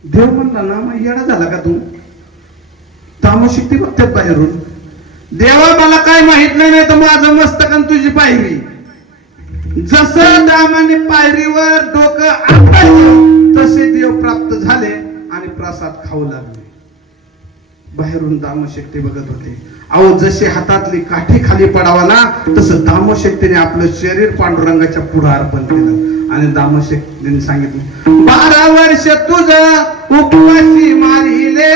देव म्हणला, ना मग येडा झाला का तू? दामोशेट्टी बघते बाहेरून. देवा मला काय माहित नाही तर माझं मस्तक आणि तुझी पायरी. जसं दामाने पायरीवर डोकं आपटायचं तसे देव प्राप्त झाले आणि प्रसाद खाऊ लागले. बाहेरून दामोशेट्टी बघत होते. अहो जसे हातातली काठी खाली पडावा ना तसं दामोशेट्टीने आपलं शरीर पांडुरंगाच्या पुढे अर्पण केलं आणि दामोशेट्टीने सांगितलं, 12 वर्ष तुझं उपवासी मारिले,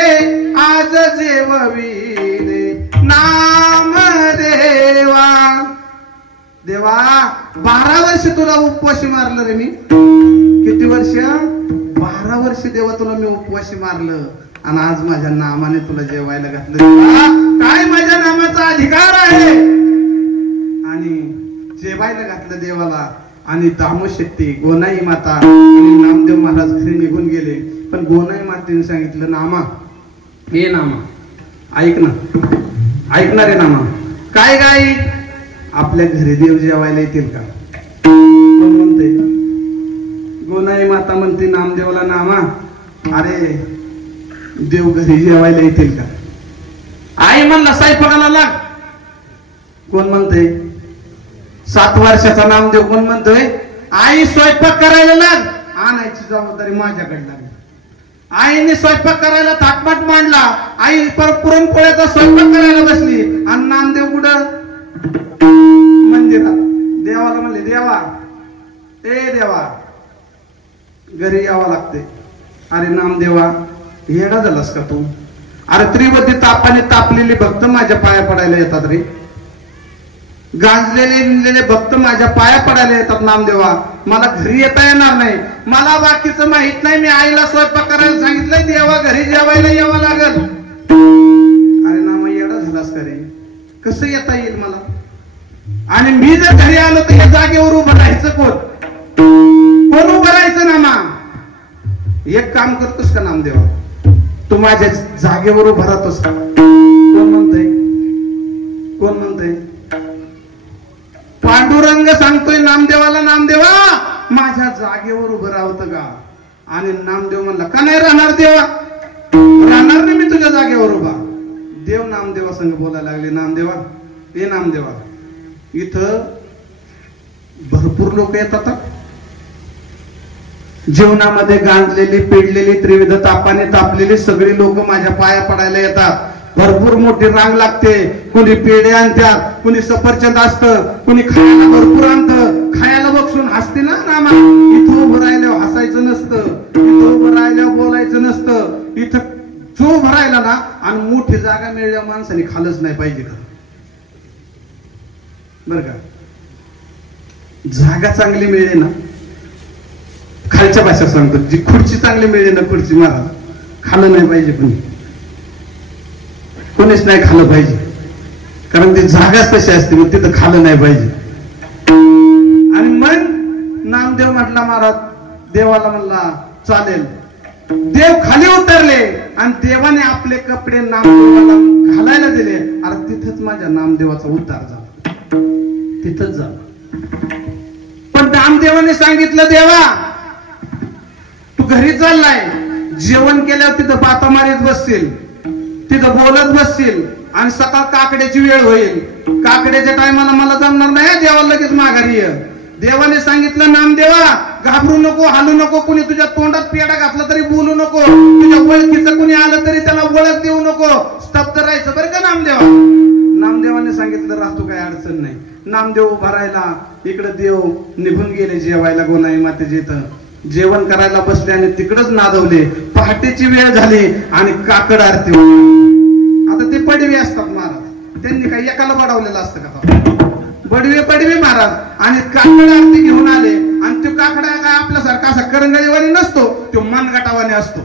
आज जेवविले नाम देवा. देवा 12 वर्ष तुला उपवासी मारलं रे मी. किती वर्ष? 12 वर्ष देवा तुला मी उपवासी मारलं आणि आज माझ्या नामाने तुला जेवायला घातलं. काय माझ्या नामाचा अधिकार आहे? आणि जेवायला घातलं देवाला. आणि दामोशेट्टी, गोनाई माता आणि नामदेव महाराज घरी निघून गेले. पण गोनाई मातेने सांगितलं नामा, हे नामा ऐक ना, ऐकणार आहे नामा. काय गाई आपल्या घरी देव जेवायला येतील का? कोण म्हणते? गोनाई माता म्हणते नामदेवाला नामा, अरे देव घरी जेवायला येतील का? आई म्हणला स्वयंपाकाला लाग. कोण म्हणते? 7 वर्षाचा नामदेव कोण म्हणतोय आई स्वयंपाक करायला लाग. आणायची जबाबदारी माझ्याकडे लागली. आईने स्वयंपाक करायला थाटमाट मांडला. आई पुरणपोळ्याचा स्वयंपाक करायला बसली आणि नामदेव कुठं? मंदिरात. देवाला म्हणले देवा, ए देवा घरी यावं लागते. अरे नामदेवा येडा झालास का तू? अरे त्रिवधी तापाने तापलेले भक्त माझ्या पाया पडायला येतात रे. गांजलेले भक्त माझ्या पाया पडायला येतात नामदेवा. मला घरी येता येणार नाही. मला बाकीचं माहित नाही. मी आईला स्वयंपाक करायला सांगितलंय. देवा घरी जेवायला यावं लागल. अरे नामा येडा झालास का रे? कसं येता येईल मला? आणि मी जर घरी आलो तर या जागेवर उभं राहायचं कोण? कोण उभं राहायचं नामा? एक काम करतोस का नामदेवा? तू माझ्या जागेवर उभं राहतोस का? कोण म्हणतंय? कोण म्हणतंय? पांडुरंग सांगतोय नामदेवाला, नामदेवा माझ्या जागेवर उभं राहतं का? आणि नामदेव म्हणला का नाही राहणार देवा? राहणार नाही मी तुझ्या जागेवर उभा. देव नामदेवा संग बोलायला लागले. नामदेवा, हे नामदेवा इथं भरपूर लोक येतात. जीवनामध्ये गांजलेली पेडलेली त्रिविध तापाने तापलेली सगळी लोक माझ्या पाया पडायला येतात. भरपूर मोठी रांग लागते. कुणी पेढे आणतात, कुणी सफरचंद असतं, कुणी खायला भरपूर आणतं. खायला बघून हसते ना नामा. इथं उभं राहिल्यावर हसायचं नसतं. इथं उभं राहिल्यावर बोलायचं नसतं. इथं जो उभं राहिला ना आणि मोठी जागा मिळल्या माणसाने खालच नाही पाहिजे का? बर का? जागा चांगली मिळेल ना, खालच्या भाषेत सांगतो, जी खुर्ची चांगली मिळेल ना, खुर्ची मला खाल्लं नाही पाहिजे. कोणीच नाही खाल्लं पाहिजे. कारण ती जागाच तशी असते. मग तिथं खाल्लं नाही पाहिजे. आणि मग नामदेव म्हटला महाराज देवाला म्हणला चालेल. देव खाली उतरले आणि देवाने आपले कपडे नामदेवाला घालायला दिले. अरे तिथंच माझ्या नामदेवाचा उद्धार झाला. तिथंच झाला. पण नामदेवाने सांगितलं देवा तू घरी चाललाय, जेवण केल्यावर तिथं बाता मारीत बसतील, तिथं बोलत बसतील आणि सकाळ काकड्याची वेळ होईल. काकड्याच्या टायमाला मला जमणार नाही. देवाला लगेच माघारी ये. देवाने सांगितलं नामदेवा घाबरू नको, हालू नको. कुणी तुझ्या तोंडात पेढा घातला तरी बोलू नको. तुझ्या ओळखीचं कुणी आलं तरी त्याला ओळख देऊ नको. स्तब्ध राहायचं बरं का नामदेवा. नामदेवाने सांगितलं राहतो, काय अडचण नाही. नामदेव उभा राहिला. इकडे देव निघून गेले जेवायला गोनाई मातेच्या इथं. जेवण करायला बसले आणि तिकडच नादवले. पहाटेची वेळ झाली आणि काकड आरती. आता ते पडवे असतात महाराज, त्यांनी काही एकाला बडवलेलं असतं का? बडवे महाराज आणि काकड आरती घेऊन आले. आणि तो काकडा काय आपल्यासारखा असा करंगळीवाणी नसतो, तो मनगटावाने असतो.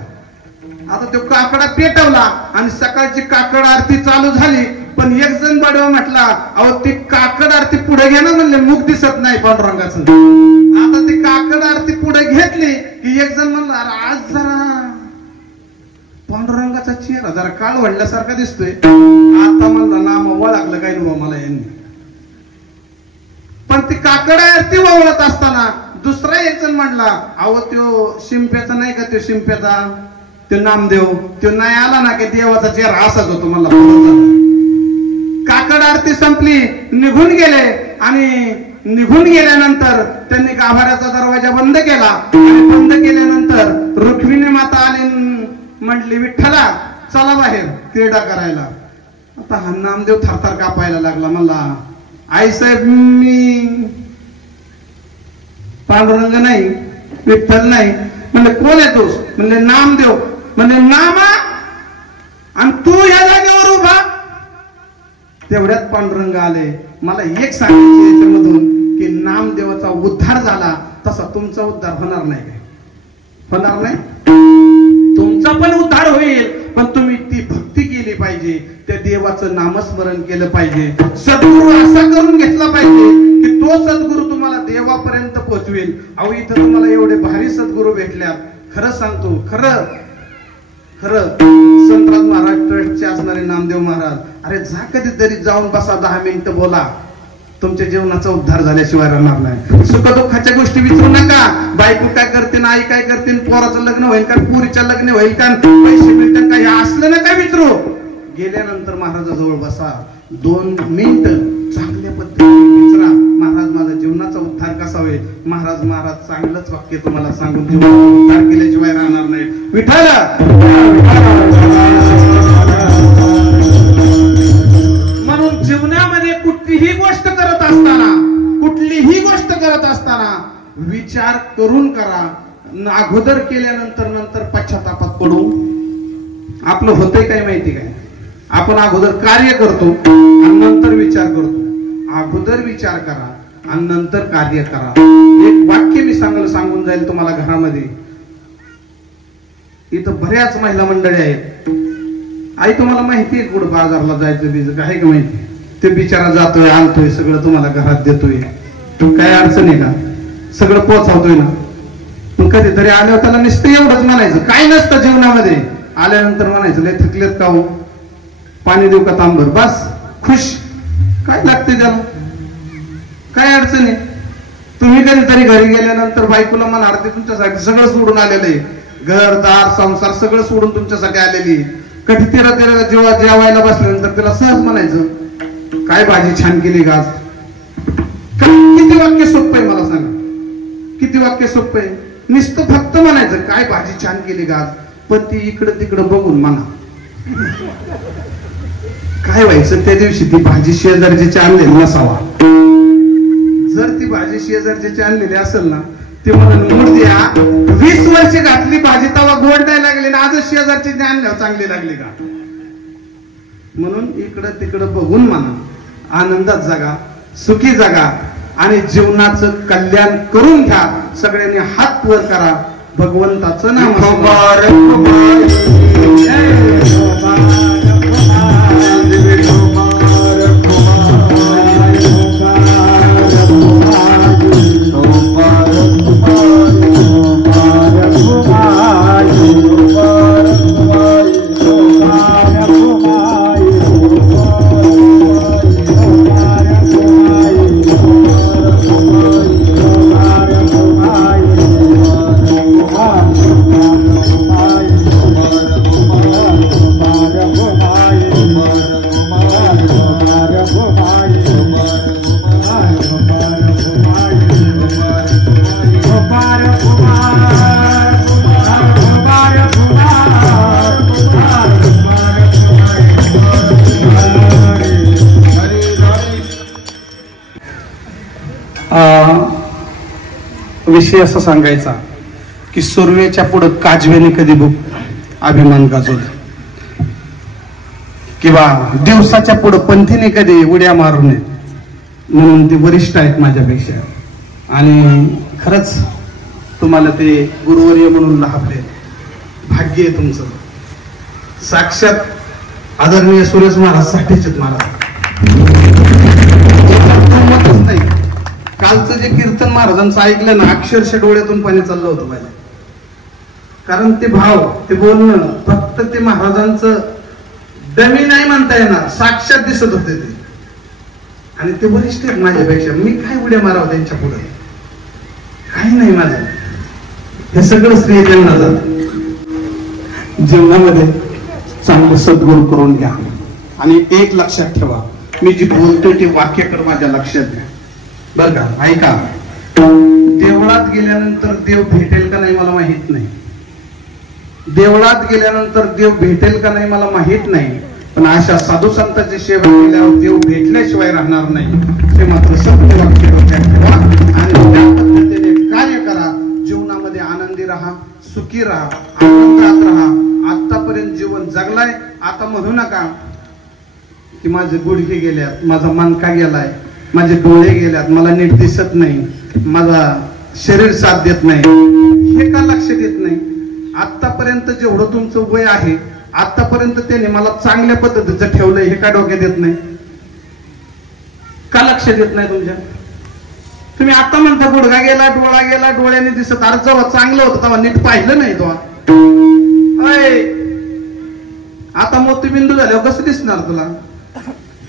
आता तो काकडा पेटवला आणि सकाळची काकड आरती चालू झाली. पण एक जण बडवा म्हटला अहो ती काकड आरती पुढे घे ना. म्हणले मुख दिसत नाही पांडुरंगाचं. आता ती काकड आरती पुढे घेतली की एक जण म्हणला आज जरा पांडुरंगाचा चेहरा जरा काळ वाढल्यासारखा दिसतोय. आता म्हणला नाम ओळखलं काय नको मला यांनी. पण ती काकड आरती ओळखत असताना दुसरा एक जण म्हणला अहो त्यो शिंप्याचा नाही का, त्यो शिंप्याचा तो नामदेव तो नाही आला ना की देवाचा चेहरा असाच होतो मला. काकड आरती संपली, निघून गेले. आणि निघून गेल्यानंतर त्यांनी गाभाऱ्याचा दरवाजा बंद केला. आणि बंद केल्यानंतर रुक्मिणी माता आली, म्हटली विठ्ठला चला बाहेर क्रीडा करायला. आता हा नामदेव थरथर कापायला लागला. मला आई साहेब मी पांडुरंग नाही, विठ्ठल नाही. म्हणले कोण येतोस? म्हणले नामदेव. म्हणले नामा आणि तू ह्या जागेवर उभा. तेवढ्यात पांडुरंग आले. मला एक सांगायचे याच्यामधून की नामदेवाचा उद्धार झाला तसा तुमचा उद्धार होणार नाही. काय होणार नाही? तुमचा पण उद्धार होईल, पण तुम्ही ती भक्ती केली पाहिजे. त्या देवाचं नामस्मरण केलं पाहिजे. सद्गुरू असा करून घेतला पाहिजे की तो सद्गुरू तुम्हाला देवापर्यंत पोहोचवेल. अहो इथं तुम्हाला एवढे भारी सद्गुरू भेटल्यात. खरं सांगतो, खरं खरं संतराज महाराज ट्रस्टचे असणारे नामदेव महाराज, अरे जा कधीतरी जाऊन बसा, 10 मिनिटं बोला, तुमच्या जीवनाचा उद्धार झाल्याशिवाय राहणार नाही. सुखदुःखाच्या गोष्टी विचारू नका. बायको काय करते ना, आई काय करते, पोराचं लग्न होईल का, पुरीचं लग्न होईल का, पैसे मिळतात का, हे असलं नका विचारू. गेल्यानंतर महाराजाजवळ बसा, 2 मिनिटं चांगल्या पद्धतीने विचारा, महाराज माझा जीवनाचा उद्धार कसा होईल. महाराज चांगलंच वाक्य तुम्हाला सांगून जीवनाचा उद्धार केल्याशिवाय राहणार नाही. विठ्ठल म्हणून जीवनामध्ये कुठलीही गोष्ट करत असताना विचार करून करा. अगोदर केल्यानंतर नंतर पश्चातापात पडू. आपलं होतंय काय माहिती काय, आपण अगोदर कार्य करतो आणि नंतर विचार करतो. अगोदर विचार करा आणि नंतर कार्य करा. एक वाक्य मी सांगून जाईल तुम्हाला. घरामध्ये इथं बऱ्याच महिला मंडळी आहेत. आई तुम्हाला माहिती आहे कुठं बाजारला जायचं बीज काय का माहिती, ते बिचारा जातोय आणतोय सगळं तुम्हाला घरात देतोय. काय अडचण आहे का, सगळं पोहोचवतोय ना. मग कधीतरी आल्यावर त्याला नुसतं एवढंच म्हणायचं, काय नसतं जीवनामध्ये. आल्यानंतर म्हणायचं लय थकलेत का हो, पाणी देऊ का तांबर, बस खुश. काय लागते त्याला, काय अडचण आहे. तुम्ही कधीतरी घरी गेल्यानंतर बायकोला म्हणणार ते तुमच्यासाठी सगळं सोडून आलेलं आहे, घरदार संसार सगळं सोडून तुमच्यासाठी आलेली. कधी तेरा जेव्हा जेवायला बसल्यानंतर त्याला सहज म्हणायचं काय भाजी छान केली का आज. किती वाक्य सोपं आहे मला सांगा, किती वाक्य सोपं आहे. नुसतं फक्त म्हणायचं काय भाजी छान केली का आज, पण ती इकडं तिकडं बघून म्हणा. काय व्हायचं त्या दिवशी ती भाजी शेजारची आणलेली नसावा. जर ती भाजी शेजारची आणलेली असेल ना, ती म्हणून मूर्त्या 20 वर्ष घातली भाजी तवा गोड नाही लागली ना, आज शेजारची आणल्यावर चांगली लागली का. म्हणून इकडं तिकडं बघून म्हणा, आनंदात जगा, सुखी जगा आणि जीवनाचं कल्याण करून घ्या. सगळ्यांनी हात वर करा, भगवंताचं नाम विषय असा सांगायचा की सुरवेच्या पुढे काजवेने कधी अभिमान गाजवला, किंवा दिवसाच्या पुढे पंथीने कधी उड्या मारू नये. म्हणून ते वरिष्ठ आहेत माझ्यापेक्षा. आणि खरंच तुम्हाला ते गुरुवर्य म्हणून लाभले, भाग्य आहे तुमचं. साक्षात आदरणीय सुरेश महाराज साठेचेत महाराज. नाही, कालचं जे कीर्तन महाराजांचं ऐकलं ना, अक्षरशः डोळ्यातून पाणी चाललं होतं पाहिजे. कारण ते भाव, ते बोलणं, फक्त ते महाराजांचं डमी नाही म्हणता येणार, साक्षात दिसत होते ते. आणि ते वरिष्ठ आहेत माझ्यापेक्षा. मी काय उड्या मारावं त्यांच्या पुढे, काही नाही माझं. हे सगळं श्रेय त्यांना जात. जीवनामध्ये चांगले सद्गुरू करून घ्या. आणि एक लक्षात ठेवा, मी जी बोलतोय ते वाक्यकर माझ्या लक्षात घ्या बर का. ऐका, देवळात गेल्यानंतर देव भेटेल का नाही मला माहित नाही. देवळात गेल्यानंतर देव भेटेल का नाही मला माहित नाही. पण अशा साधू संतांची सेवा केल्यावर देव भेटल्याशिवाय राहणार नाही. हे मात्र सत्य वाक्य डोक्यात ठेवा आणि त्या पद्धतीने कार्य करा. जीवनामध्ये आनंदी राहा, सुखी राहा, आनंदात राहा. आतापर्यंत जीवन जगलाय, आता म्हणू नका की माझे गुडघे गेल्यात, माझा मनका गेलाय, माझे डोळे गेल्यात, मला नीट दिसत नाही, माझा शरीर साथ देत नाही. हे का लक्ष देत नाही. आतापर्यंत जेवढं तुमचं वय आहे, आतापर्यंत त्याने मला चांगल्या पद्धतीचं ठेवलंय, हे का डोक्यात येत नाही. का लक्ष देत नाही तुमच्या. तुम्ही आता म्हणता गुडघा गेला डोळा गेला डोळ्याने दिसत अरे जेव्हा चांगलं होतं तेव्हा नीट पाहिलं नाही तो आता मोतीबिंदू झाल्यावर कसं दिसणार तुला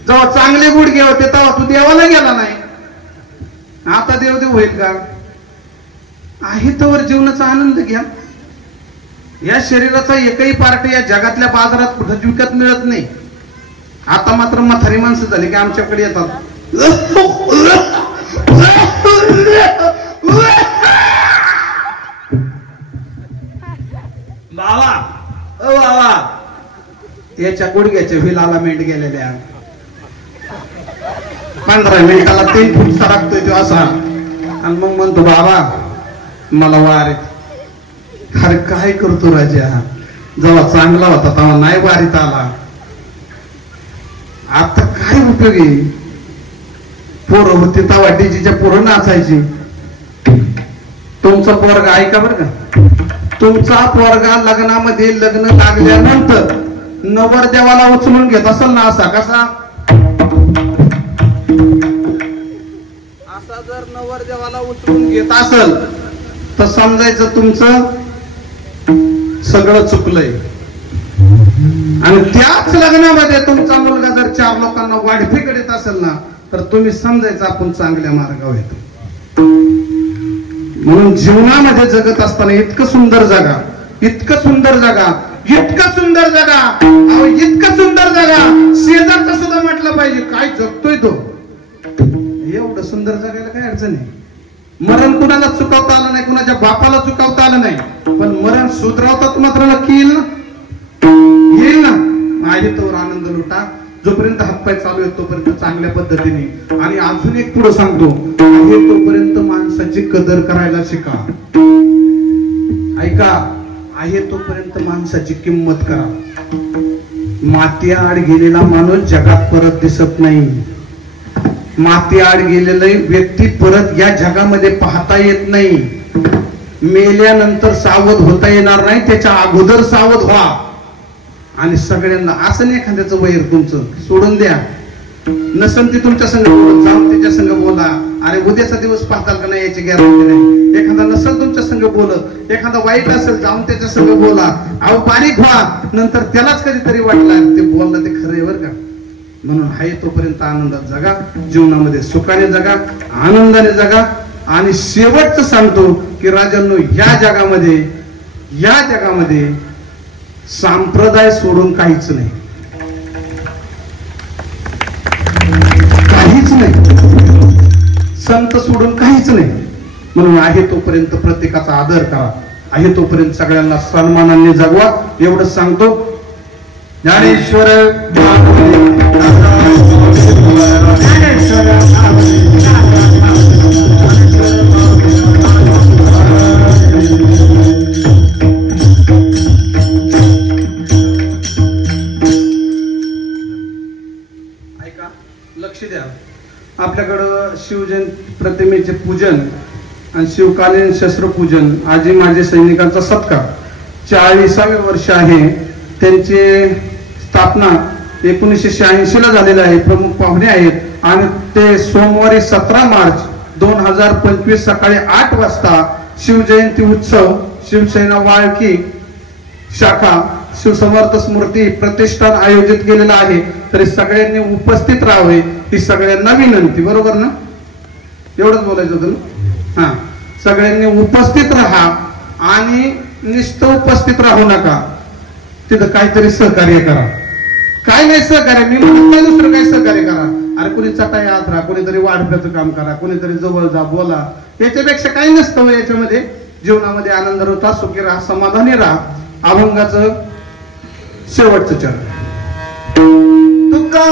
जेव्हा चांगले गुडघे होते तेव्हा तू देवाला गेला नाही आता देव होईल का आहे तोवर जीवनाचा आनंद घ्या या शरीराचा एकही पार्ट या जगातल्या बाजारात कुठं विकत मिळत नाही आता मात्र म्हातारी माणसं झाली की आमच्याकडे येतात बाबा ओ बाबा याच्या गुडघ्याच्या व्हील मेंट गेलेल्या 15 मिनिटाला 3 फूट सरकतोय तो असा आणि मग म्हणतो बाबा मला वारीत अरे काय करतो राजा जेव्हा चांगला होता तेव्हा नाही वारीत आला आता काय उपयोगी पोरं होती तेव्हा डीजीच्या पोरं नाचायची तुमचा पोरगा ऐका बरं का तुमचा पोरगा लग्नामध्ये लग्न लागल्यानंतर नवरदेवाला उचलून घेत असेल ना असा कसा असा जर नवरदेवाला उचलून घेत असेल तर समजायचं तुमचं सगळं चुकलंय आणि त्याच लग्नामध्ये तुमचा मुलगा जर 4 लोकांना वाढपी करीत असेल ना तर तुम्ही समजायचं आपण चांगल्या मार्गावर येतो म्हणून जीवनामध्ये जगत असताना इतकं सुंदर जगा इतकं सुंदर जगा इतकं सुंदर जगा इतकं सुंदर जगा शेजारचं सुद्धा म्हटलं पाहिजे काय जगतोय तो एवढं सुंदर जगायला काय अडचण आहे मरण कुणाला चुकवता आलं नाही कुणाच्या बापाला चुकवता आलं नाही पण मरण सुधरवतात मात्र नक्की येईल ना आहे तोवर आनंद लुटा जोपर्यंत हातपाय चालू आहेत तोपर्यंत चांगल्या पद्धतीने आणि अजून एक पुढे सांगतो आहे तोपर्यंत माणसाची कदर करायला शिका ऐका आहे तोपर्यंत माणसाची किंमत करा माती आड गेलेला माणूस जगात परत दिसत नाही माती आड गेलेला व्यक्ती परत या जगामध्ये पाहता येत नाही मेल्यानंतर सावध होता येणार नाही त्याच्या अगोदर सावध व्हा आणि सगळ्यांना असं नाही एखाद्याचं वैर तुमचं सोडून द्या नसन ती तुमच्या संग जाऊन त्याच्या संग बोला अरे उद्याचा दिवस पाहताल का नाही याची गॅरंटी नाही एखादा नसल तुमच्या संग बोलत एखादा वाईट असेल जाऊन त्याच्या संग बोला अहो बारीक व्हा नंतर त्यालाच कधीतरी वाटलं ते बोललं ते खरं आहे बरं का म्हणून आहे तोपर्यंत आनंदात जगा जीवनामध्ये सुखाने जगा आनंदाने जगा आणि शेवटचं सांगतो की राजांनो या जगामध्ये संप्रदाय सोडून काहीच नाही संत सोडून काहीच नाही म्हणून आहे तोपर्यंत प्रत्येकाचा आदर करा आहे तोपर्यंत सगळ्यांना सन्मानाने जगवा एवढंच सांगतो ज्ञानेश्वर ऐका लक्ष द्या आपल्याकडं शिवजयंती प्रतिमेचे पूजन आणि शिवकालीन शस्त्रपूजन आजी माजी सैनिकांचा सत्कार 40वे वर्ष आहे त्यांची स्थापना 1986 ला झालेली आहे प्रमुख पाहुणे आहेत आणि ते सोमवारी 17 मार्च 2025 सकाळी 8 वाजता शिवजयंती उत्सव शिवसेना वाळकी शाखा शिवसमर्थ स्मृती प्रतिष्ठान आयोजित केलेला आहे तरी सगळ्यांनी उपस्थित राहावे ही सगळ्यांना विनंती बरोबर ना एवढंच बोलायचं होतं ना हा सगळ्यांनी उपस्थित राहा आणि नुसतं उपस्थित राहू नका तिथं काहीतरी सहकार्य करा काय नाही सहकार्य मी म्हणत दुसरं काही सहकार्य करा अरे कोणी चटाई आत राहा कोणीतरी वाढप्याचं काम करा कोणीतरी जवळ जा बोला याच्यापेक्षा काही नसतं याच्यामध्ये जीवनामध्ये आनंद होता सुखी राहा समाधानी राहा अभंगाचं शेवटचं चरण तुका